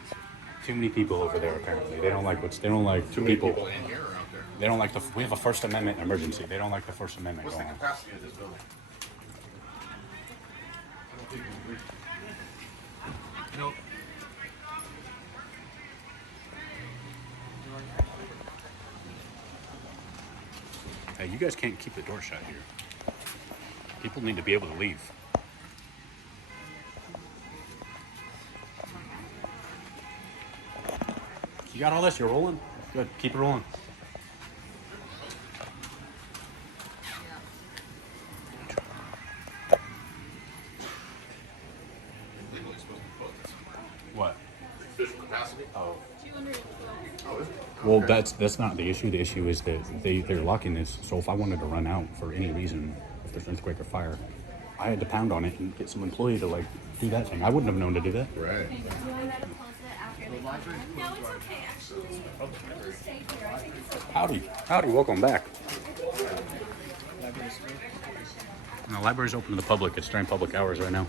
too many people over there. Apparently, they don't like Too many people in here or out there? They don't like we have a First Amendment emergency. They don't like the First Amendment What's the going on. capacity of this building? Nope. Hey, you guys can't keep the door shut here. People need to be able to leave. You got all this? You're rolling? Good. Keep it rolling. Legally supposed to close this. What? Official capacity? Oh. Oh, is it? Well, that's not the issue. The issue is that they're locking this. So if I wanted to run out for any reason, if there's an earthquake or fire, I had to pound on it and get some employee to like do that thing. I wouldn't have known to do that. Right. Do you want that to close it after they come in? No, it's okay, actually. We'll just stay here. I think it's okay. Howdy, welcome back. And the library's open to the public. It's during public hours right now.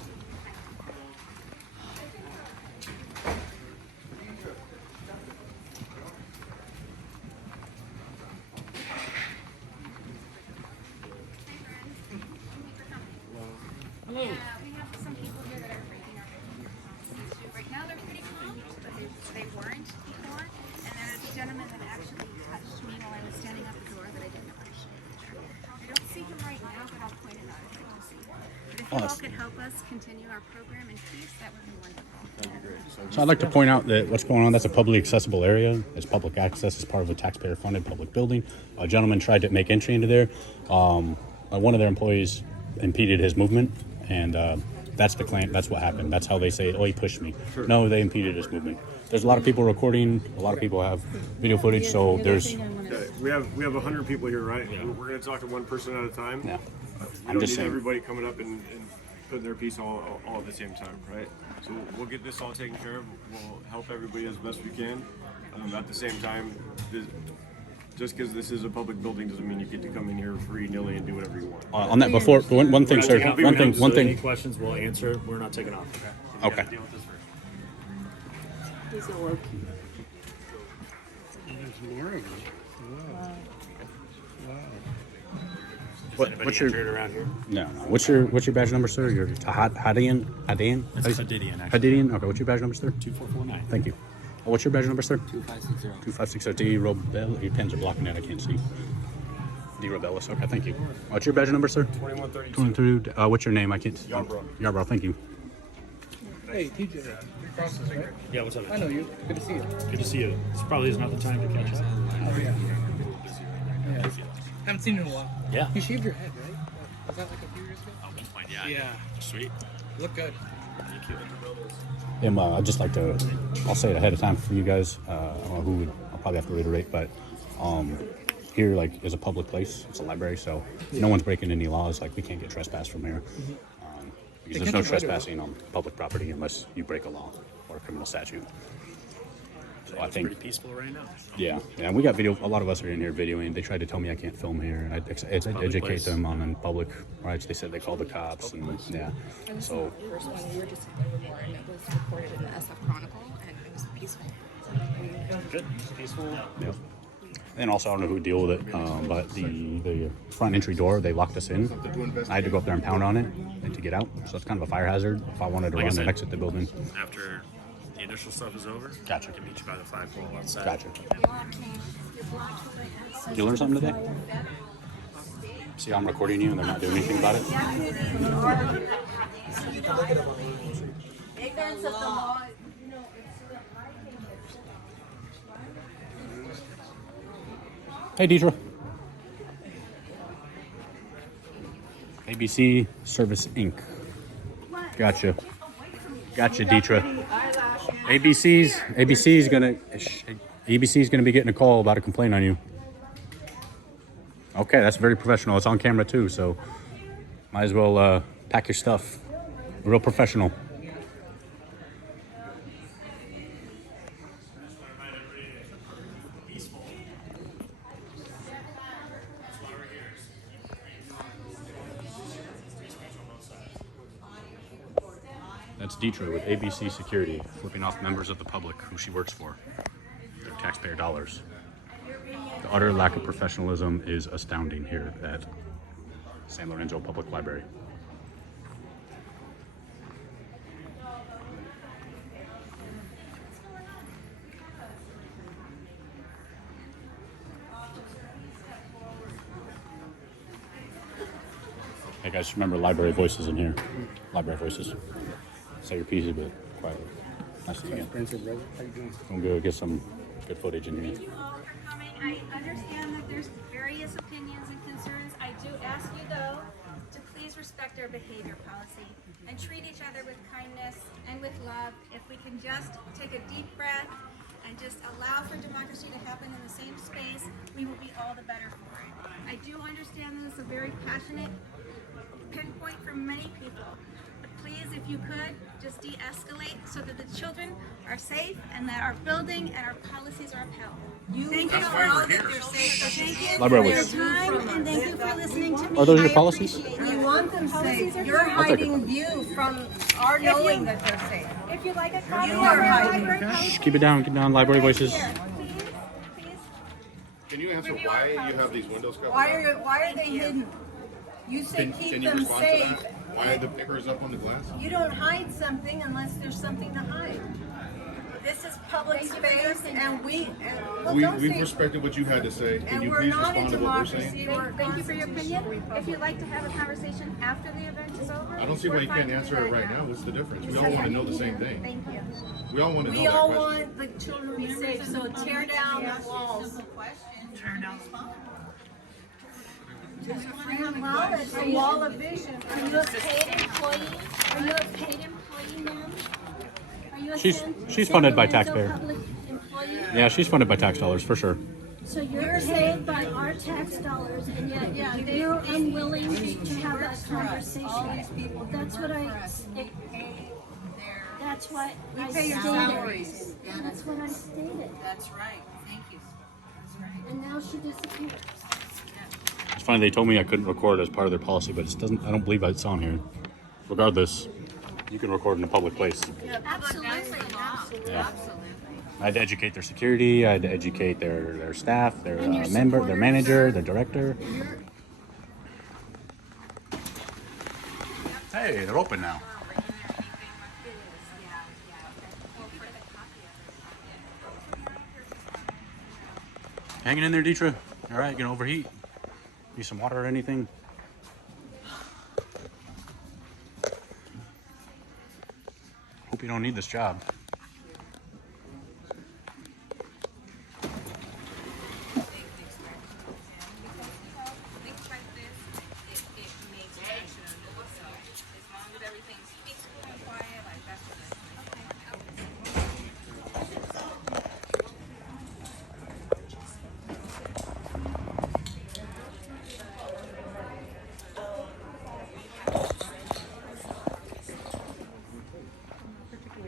Yeah, we have some people here that are breaking our policies. Right now they're pretty calm, but they weren't before. And then there's a gentleman that actually touched me while I was standing at the door that I didn't appreciate. I don't see him right now, but I'll point it out if I do see him. But if you all could help us continue our program in peace, that would be wonderful. So I'd like to point out that what's going on, that's a publicly accessible area. It's public access. It's part of a taxpayer-funded public building. A gentleman tried to make entry into there. One of their employees impeded his movement, and that's the claim. That's what happened. That's how they say, oh, he pushed me. No, they impeded his movement. There's a lot of people recording. A lot of people have video footage, so there's... Okay, we have 100 people here, right? Yeah. We're going to talk to one person at a time. Yeah. We I'm don't just need saying. everybody coming up and putting their piece all at the same time, right? So we'll get this all taken care of. We'll help everybody as best we can. At the same time, just because this is a public building doesn't mean you get to come in here free, nilly, and do whatever you want. On that, before one thing, sir. One thing. Any questions, we'll answer. We're not taking off. Okay. Okay. Deal with this first. He's a low key. What's your around here? no? What's your badge number, sir? Your Hadidian? It's Hadidian, actually. Hadidian. Okay. What's your badge number, sir? 2449. Thank you. What's your badge number, sir? 2560. 2560. D. Robel. Your pens are blocking it. I can't see. D. Robellis. Okay. Thank you. What's your badge number, sir? 2132. 22. What's your name? I can't. Yarbrough. Yarbrough. Thank you. Hey, TJ. Yeah, what's up? I know you. Good to see you. Good to see you. This probably is not the time to catch up. Oh, yeah. Yeah. Haven't seen you in a while. Yeah. You shaved your head, right? Was that like a few years ago? Oh, that's fine. Yeah. Yeah. Sweet. Look good. Thank you. I'd just like to, I'll say it ahead of time for you guys. I don't know who would, I'll probably have to reiterate, but here like is a public place. It's a library, so no one's breaking any laws. Like we can't get trespassed from here. Because there's no trespassing on public property unless you break a law or a criminal statute. So I think pretty peaceful right now. yeah, and we got video. A lot of us are in here videoing. They tried to tell me I can't film here. I educate place. them on in public rights. They said they called the cops, and yeah. So The first one we were just before, and it was reported in the SF Chronicle, and it was peaceful. Good. Peaceful. yeah. And also, I don't know who would deal with it, but the front entry door, they locked us in. I had to go up there and pound on it and to get out. So it's kind of a fire hazard. If I wanted to Like I run said, and exit the building. After the initial stuff is over, Gotcha. I can meet you by the flagpole outside. Gotcha. Did you learn something today? See how I'm recording you and they're not doing anything about it? Ignorance of the law. Hey, Deidre. ABC Service Inc. Gotcha. Gotcha, Deidre. ABC's gonna be getting a call about a complaint on you. Okay, that's very professional. It's on camera too, so might as well pack your stuff. Real professional. That's Deidre with ABC Security, flipping off members of the public who she works for. Their taxpayer dollars. The utter lack of professionalism is astounding here at San Lorenzo Public Library. Hey guys, remember Library Voices in here. Library Voices. Say your piece a bit quietly. Nice to see you again. I'm going to get some good footage in here. Thank you all for coming. I understand that there's various opinions and concerns. I do ask you though to please respect our behavior policy and treat each other with kindness and with love. If we can just take a deep breath and just allow for democracy to happen in the same space, we will be all the better for it. I do understand that it's a very passionate pinpoint for many people. But please, if you could, just de-escalate so that the children are safe and that our building and our policies are upheld. Thank you for all that you're saying. Thank you Library for your Voices. time and thank you for listening to me. Are those your I policies? appreciate it. You want them safe. You're I'll take it. hiding you from our knowing that they're safe. If you like a copy You of are our hiding. library policy, Shh, keep it down, Library Voices. please. Can you answer why you have these windows covered? Why are they hidden? You say keep Can you them respond to safe. that? Why are the papers up on the glass? You don't hide something unless there's something to hide. This is public space, and we've We've respected what you had to say. Can and you we're please not in respond to what we're democracy. saying? We're Thank you for your opinion. constitutional If you'd like to have a conversation after the event is over, I don't see why you can't answer it right now. What's the difference? We all want to know the same thing. Thank you. We all want to know We that all question. want the children to be safe, so tear down the walls. Turn down Wow, that's a wall of vision. Are you a paid employee? Are you a paid employee, ma'am? Are you a She's funded by taxpayer. public employee? Yeah, she's funded by tax dollars for sure. So you're paid by our tax dollars, and yet you're unwilling to have that conversation. That's what that's what I pay your stated. salaries. That's what I stated. That's right. Thank you. That's right. And now she disappears. It's funny, they told me I couldn't record as part of their policy, but I don't believe it's on here. Regardless, you can record in a public place. Absolutely. Yeah. I had to educate their security, I had to educate their staff, their member, their manager, their director. Hey, they're open now. Hanging in there, Deidre. All right, gonna overheat. Need some water or anything? Hope you don't need this job.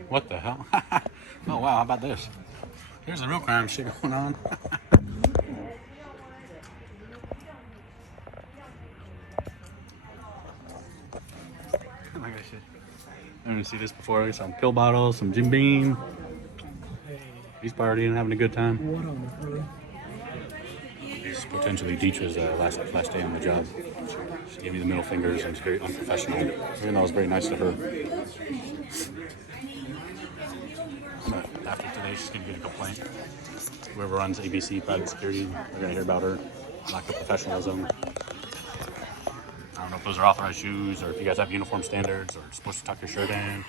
What the hell? Oh wow, how about this? Here's the real crime shit going on. Like I said, I didn't see this before. Some pill bottles, some Jim Beam. He's partying and having a good time. This is potentially Deidre's last day on the job. She gave me the middle fingers and it's very unprofessional. Even though I was very nice to her. But after today, she's going to get a complaint. Whoever runs ABC Private Security, they're going to hear about her lack of professionalism. those are authorized shoes, or if you guys have uniform standards, or supposed to tuck your shirt in.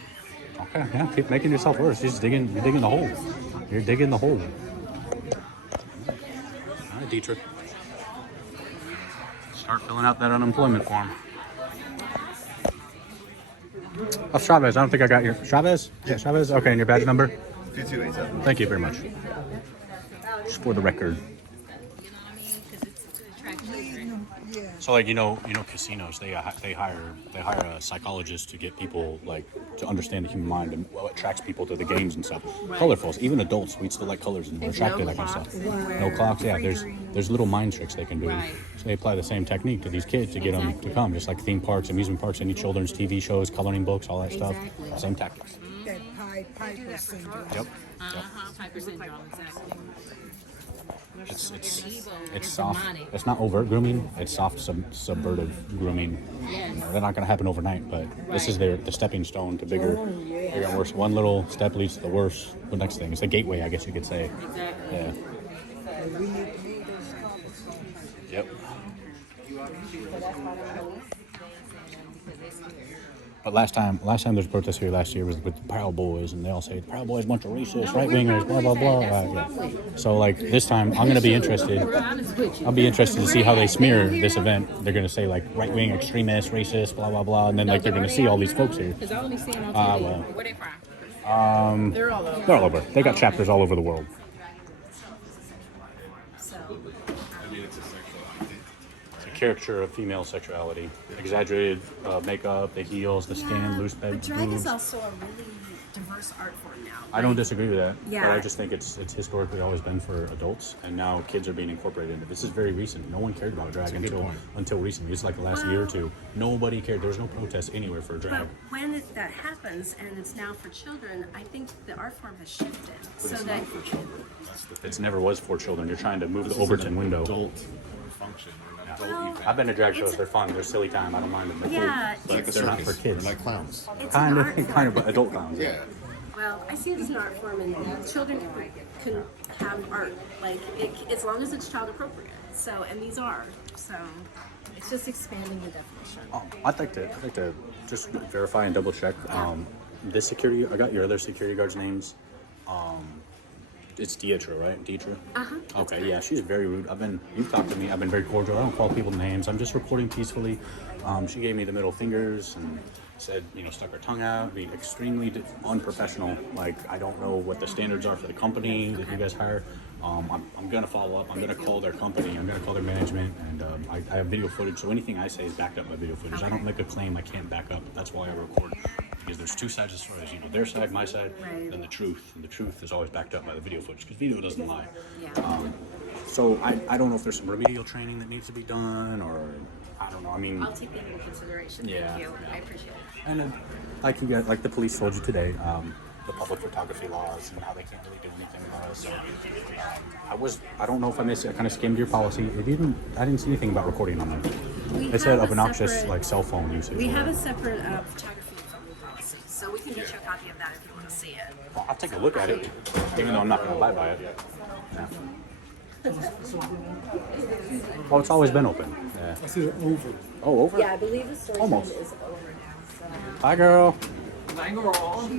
Okay, yeah, keep making yourself worse. You're digging the hole. You're digging the hole. All right, Dietrich. Start filling out that unemployment form. Oh, Chavez, I don't think I got your... Chavez? Yeah, Chavez? Okay, and your badge number? 2287. Thank you very much. Just for the record. So, like, you know, casinos, they hire a psychologist to get people, like, to understand the human mind and what attracts people to the games and stuff. Colorfuls, even adults, we still like colors and we're attracted to that kind of stuff. No clocks, yeah. There's little mind tricks they can do. So they apply the same technique to these kids to get them to come, just like theme parks, amusement parks, any children's TV shows, coloring books, all that stuff. Same tactics. That Piper syndrome. Yep. Piper syndrome, exactly. It's soft. It's not overt grooming. It's soft, subvertive grooming. Yes. They're not going to happen overnight, but this is the stepping stone to bigger and worse. One little step leads to the next thing. It's the gateway, I guess you could say. Exactly. Yeah. Yep. But last time there's a protest here last year was with the Proud Boys, and they all say the Proud Boys, bunch of racists, right wingers, blah blah blah. Yeah. So like this time, I'm gonna be interested. I'll be interested to see how they smear this event. They're gonna say like right wing extremists, racist, blah blah blah, and then like they're gonna see all these folks here. Because I only see it on TV. Well. Where they from? They're all over. They got chapters all over the world. Caricature of female sexuality, exaggerated makeup, the heels, the skin, loose bed Drag boobs. is also a really diverse art form now. I don't disagree with that, Yeah. but I just think it's historically always been for adults, and now kids are being incorporated into it. This is very recent. No one cared about drag until recently. It's like the last year or two. Nobody cared. There was no protest anywhere for drag. But when that happens and it's now for children, I think the art form has shifted. But So it's that not for children. It never was for children. You're trying to move the Overton window. Adult function. I've been to drag shows. They're fun. They're silly time. I don't mind them. They're Yeah. cool, but It's like a they're not for circus. kids. They're like clowns. It's Kind an art of, but adult clowns. Yeah. Well, I see it as an art form, and children can have art, like as long as it's child appropriate. So, and these are. So, it's just expanding the definition. I'd like to just verify and double check. This security, I got your other security guards' names. It's Dietra, right? Dietra? Okay, yeah, she's very rude. You've talked to me, I've been very cordial. I don't call people names. I'm just reporting peacefully. She gave me the middle fingers and said, stuck her tongue out, being extremely unprofessional. Like, I don't know what the standards are for the company that you guys hire. I'm going to follow up. I'm going to call their company. I'm going to call their management. And I have video footage, so anything I say is backed up by video footage. I don't make a claim I can't back up. That's why I record. Because there's two sides of the story. There's, their side, my side, then the truth. And the truth is always backed up by the video footage, because video doesn't lie. So I don't know if there's some remedial training that needs to be done, or I don't know. I mean, I'll take that into consideration. Yeah. Thank you. I appreciate it. and then, like the police told you today, the public photography laws and how they can't really do anything about us. So I don't know if I missed it. I kind of skimmed your policy. I didn't see anything about recording on there. It said obnoxious cell phone usage. We have a separate photography policy, so we can get you a copy of that if you want to see it. Well, I'll take a look at it, even though I'm not going to abide by it. Yeah. Oh, it's always been open. Yeah. I said over. Oh, over? Yeah, I believe the story Almost. is over now. So. Hi, girl. Bye, girl.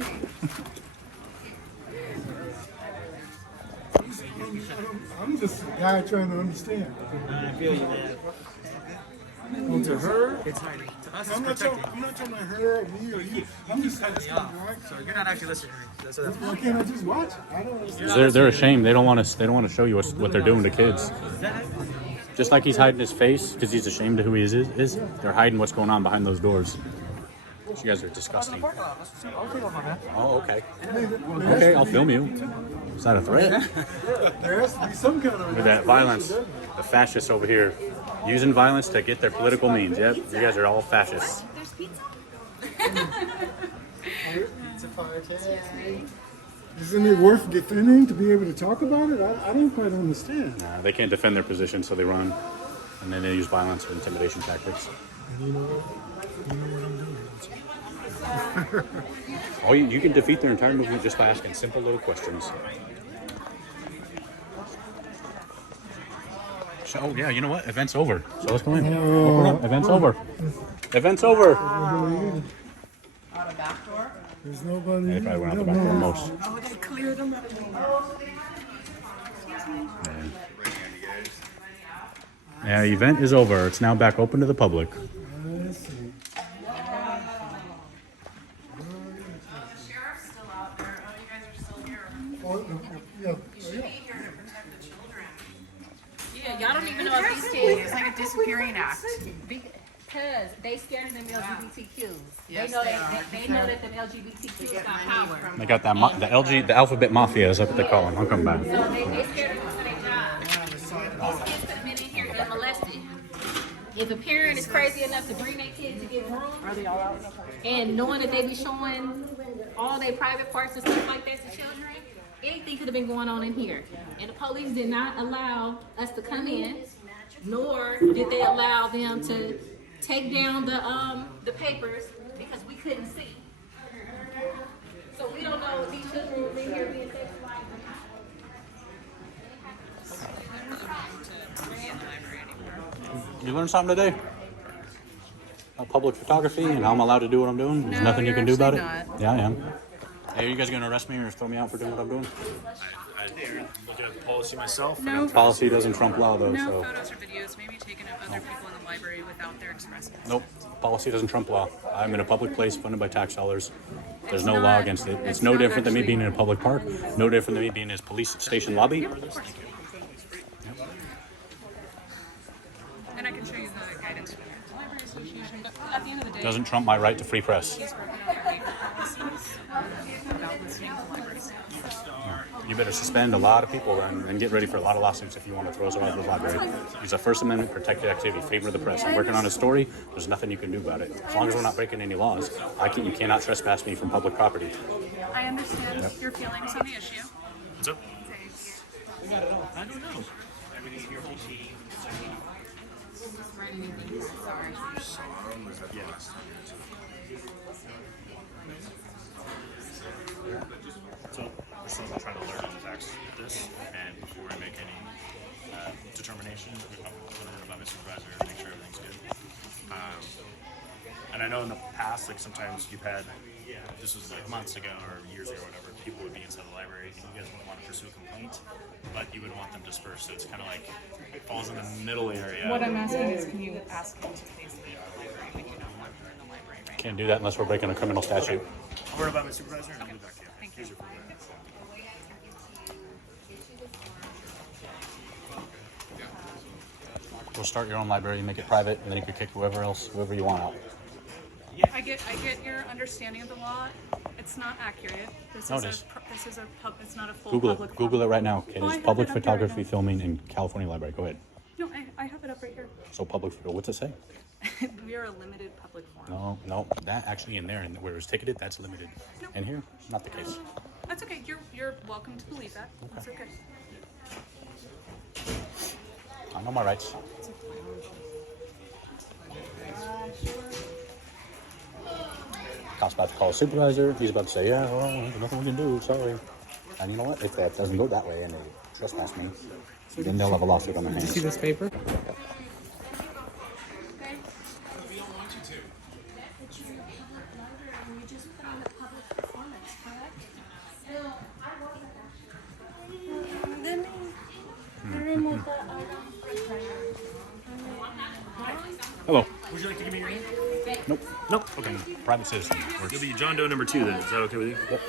I'm just a guy trying to understand. I feel you, man. And to her, It's hard. To us, I'm not talking about her or me or you. I'm just asking, right? So you're not actually listening to me. So that's Why can't I just watch it? I don't understand. They're ashamed. They don't want to show you what they're doing to kids. Just like he's hiding his face because he's ashamed of who he is. They're hiding what's going on behind those doors. You guys are disgusting. Oh, okay. Okay, I'll film you. Is that a threat? There has to be some kind of. With that violence, the fascists over here using violence to get their political means. Yep, you guys are all fascists. There's pizza? Isn't it worth defending to be able to talk about it? I don't quite understand. Nah, they can't defend their position, so they run, and then they use violence and intimidation tactics. You know what I'm doing. Oh, you can defeat their entire movement just by asking simple little questions. So, yeah, you know what? Event's over. So let's go in. Event's over. Event's over. Nobody in. Out a back door? There's nobody. They probably went out the back door most. Oh, they cleared them out. Yeah, the event is over. It's now back open to the public. Let's see. The sheriff's still out there. Oh, you guys are still here. Oh, yeah. You should be here to protect the children. Yeah, y'all don't even know if these kids. It's like a disappearing act. Because they scared of them LGBTQs. Yes, they know they that are. they know that them LGBTQs got power. They got that the alphabet mafia is up what they call them. I'll come back. So they scared of them for their job. These kids could have been in here unmolested. If a parent is crazy enough to bring their kid to get groomed, and knowing that they be showing all their private parts and stuff like that to children, anything could have been going on in here. And the police did not allow us to come in, nor did they allow them to take down the papers because we couldn't see. So we don't know if these children were in here being sexualized or not. You learned something today? About public photography and how I'm allowed to do what I'm doing? There's nothing you can do about it? Yeah, I am. Hey, are you guys going to arrest me or throw me out for doing what I'm doing? I'm looking at the policy myself. No. Policy doesn't trump law, though, No so... photos or videos may be taken of other people in the library without their express consent. Nope. Policy doesn't trump law. I'm in a public place funded by tax dollars. There's no law not- against it. It's it's no not different than me actually- being in a public park. No different than me being in a police station lobby. Of course. And I can show you the guidance from the Library Association, but at the end of the day... Doesn't trump my right to free press. He's working on their legal policies about listening to library staff. You better suspend a lot of people and get ready for a lot of lawsuits if you want to throw us out of the library. Use a First Amendment protected activity, freedom of the press. I'm working on a story. There's nothing you can do about it. As long as we're not breaking any laws, you cannot trespass me from public property. I understand your feelings on the issue. What's up? We got it all. I don't know. Everything's here. So we're still trying to learn the facts of this, and before we make any determination, we want to learn about my supervisor and make sure everything's good. And I know in the past, like sometimes you've had, this was like months ago or years ago or whatever, people would be inside the library and you guys would want to pursue a complaint, but you would want them dispersed. So it's kind of like, it falls in the middle area. What I'm asking is, can you ask them to please leave the library when you know they're in the library right Can't do that unless we're breaking a criminal statute. I'll worry about my supervisor and I'll get back to you. Thank you. Go start your own library, make it private, and then you can kick whoever you want out. I get your understanding of the law. It's not accurate. This No, is it is. it's not a full Google public it. Google it right now. It Oh, I is have public it up here right photography now. filming in California Library. Go ahead. No, I have it up right here. So public, what's it say? We are a limited public forum. No, that actually in there, and where it's ticketed, that's limited. And here, not the case. That's okay. You're welcome to believe that. That's okay. I know my rights. Cop's about to call a supervisor. He's about to say, yeah, well, there's nothing we can do. Sorry. And you know what? If that doesn't go that way and they trespass me, then they'll have a lawsuit on their hands. See this paper? Hello. Would you like to give me your name? Nope. Nope. Okay. Private citizen. You'll be John Doe number 2 then. Is that okay with you? Yep.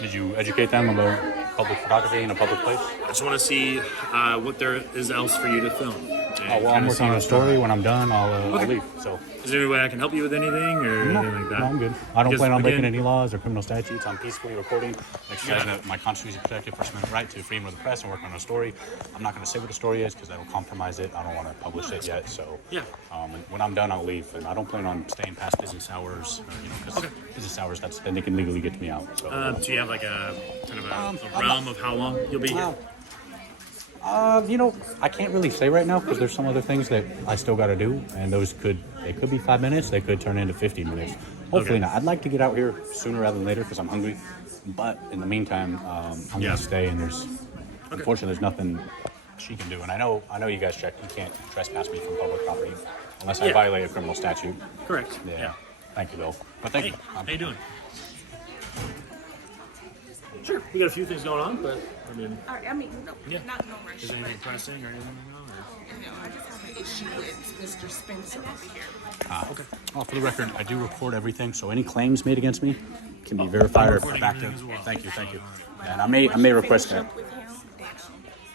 Did you educate them about public photography in a public place? I just want to see what there is else for you to film. Oh, well, I'm working on a story. When I'm done, I'll leave. So, is there any way I can help you with anything or no, anything like that? no, I'm good. I don't Because, plan on breaking again, any laws or criminal statutes. I'm peacefully recording. Exercise that my Constitution protected First Amendment right to freedom of the press and working on a story. I'm not going to say what the story is because that'll compromise it. I don't want to publish it yet. So, yeah. And when I'm done, I'll leave. And I don't plan on staying past business hours. Because business hours, then they can legally get me out. So, do you have like a kind of a realm of how long you'll be here? I can't really say right now because there's some other things that I still got to do, and those could be 5 minutes. They could turn into 15 minutes. Hopefully not. I'd like to get out here sooner rather than later because I'm hungry. But in the meantime, I'm gonna stay, and unfortunately there's nothing she can do. And I know you guys checked. You can't trespass me from public property. unless I violate a criminal statute. Correct. Yeah. Thank you, Bill. But thank you. How you doing? Sure, we got a few things going on, but I mean, no, not no rush. is anything pressing or anything like that? No, I just have an issue with Mr. Spencer over here. Okay. Well, for the record, I do record everything, so any claims made against me can be verified or backed up. Thank you, thank you. And I may request that.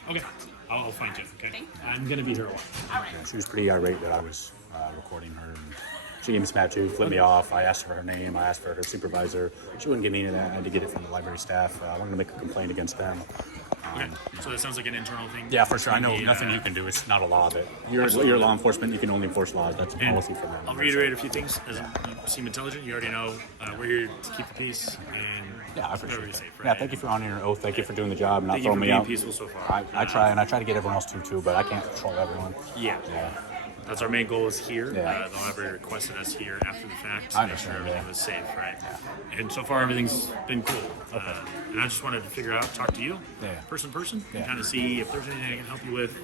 Okay, I'll find you. Okay, I'm gonna be here a while. Yeah, she was pretty irate that I was recording her. And she gave me some attitude, flipped me off. I asked for her name. I asked for her supervisor. She wouldn't give me any of that. I had to get it from the library staff. I wanted to make a complaint against them. Okay, so that sounds like an internal thing. Yeah, for sure. I know nothing you can do. It's not a law that you're law enforcement. You can only enforce laws. That's a policy for them. I'll reiterate a few things. As you seem intelligent, you already know we're here to keep the peace and yeah, I appreciate it. Safe, right? Yeah, thank you for honoring your oath. Thank you for doing the job, not Thank you throwing for me being out. peaceful so far. I try, and I try to get everyone else to too, but I can't control everyone. Yeah. That's our main goal is here. Yeah. The library requested us here after the fact I to make sure understand, everything was safe, right? And so far everything's been cool. And I just wanted to figure out, talk to you, person to person, kind of see if there's anything I can help you with.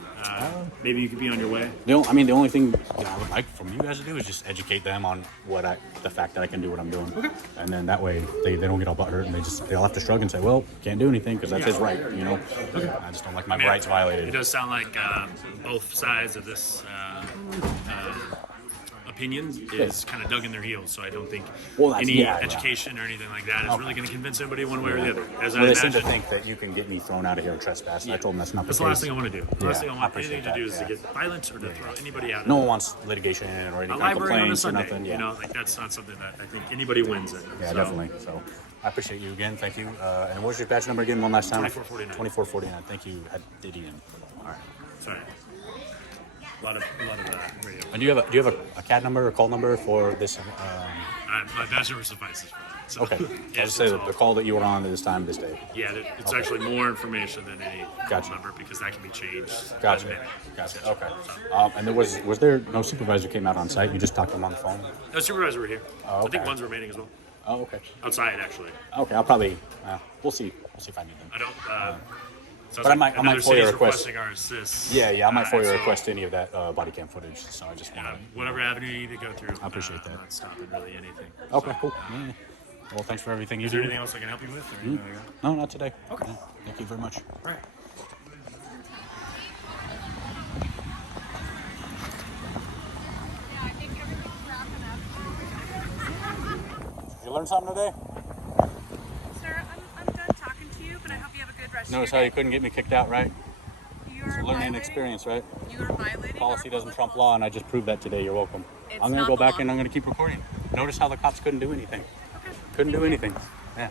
Maybe you could be on your way. The only thing I would like from you guys to do is just educate them on the fact that I can do what I'm doing. Okay. And then that way they don't get all butthurt and they'll have to shrug and say, well, can't do anything because that's his right, you know? Okay. I just don't like my rights violated. It does sound like both sides of this opinion is kind of dug in their heels, so I don't think any education or anything like that is really going to convince anybody one way or the other. As I they seem to imagine, think that you can get me thrown out of here and trespass. I told them that's not that's the the case. last thing I want to do. The last thing I want appreciate anything to do that, is to get violent or to throw anybody out. No one wants litigation or any A kind of library on a complaints or Sunday, nothing. you know, like that's not something that I think anybody wins in. Yeah, so. definitely. So I appreciate you again. Thank you. And what's your badge number again? One last time. 2449. 2449. Thank you, Hadidian. All right. Sorry. A lot of radio. And do you have a CAD number or call number for this? My badge number suffices for that. So, Okay. I'll just say the call that you were on this time, this day. Yeah, it's actually more information than any Gotcha. number because that can be changed. Gotcha. Okay. And there was there no supervisor came out on site? You just talked to them on the phone? No supervisor were here. Oh, okay. I think one's remaining as well. Oh, okay. Outside, actually. Okay, I'll probably. We'll see. We'll see if I need them. I don't. But I might FOIA request. Our assists. Yeah, I might FOIA request any of that body cam footage. So I just want to. Whatever avenue you need to go through. I appreciate that. I'm not stopping really anything. Okay, cool. Yeah. Well, thanks for everything you Is do. there anything else I can help you with? Or anything like that? No, not today. Okay. Yeah, thank you very much. All right. Did you learn something today? Sir, I'm done talking to you, but I hope you have a good rest Notice of how your you day. couldn't get me kicked out, right? You're It's a learning violating- experience, right? You are violating Policy our doesn't public trump policy. law, and I just proved that today. You're welcome. It's I'm going to not go the back law. and I'm going to keep recording. Notice how the cops couldn't do anything. Okay. Couldn't do anything. Yeah.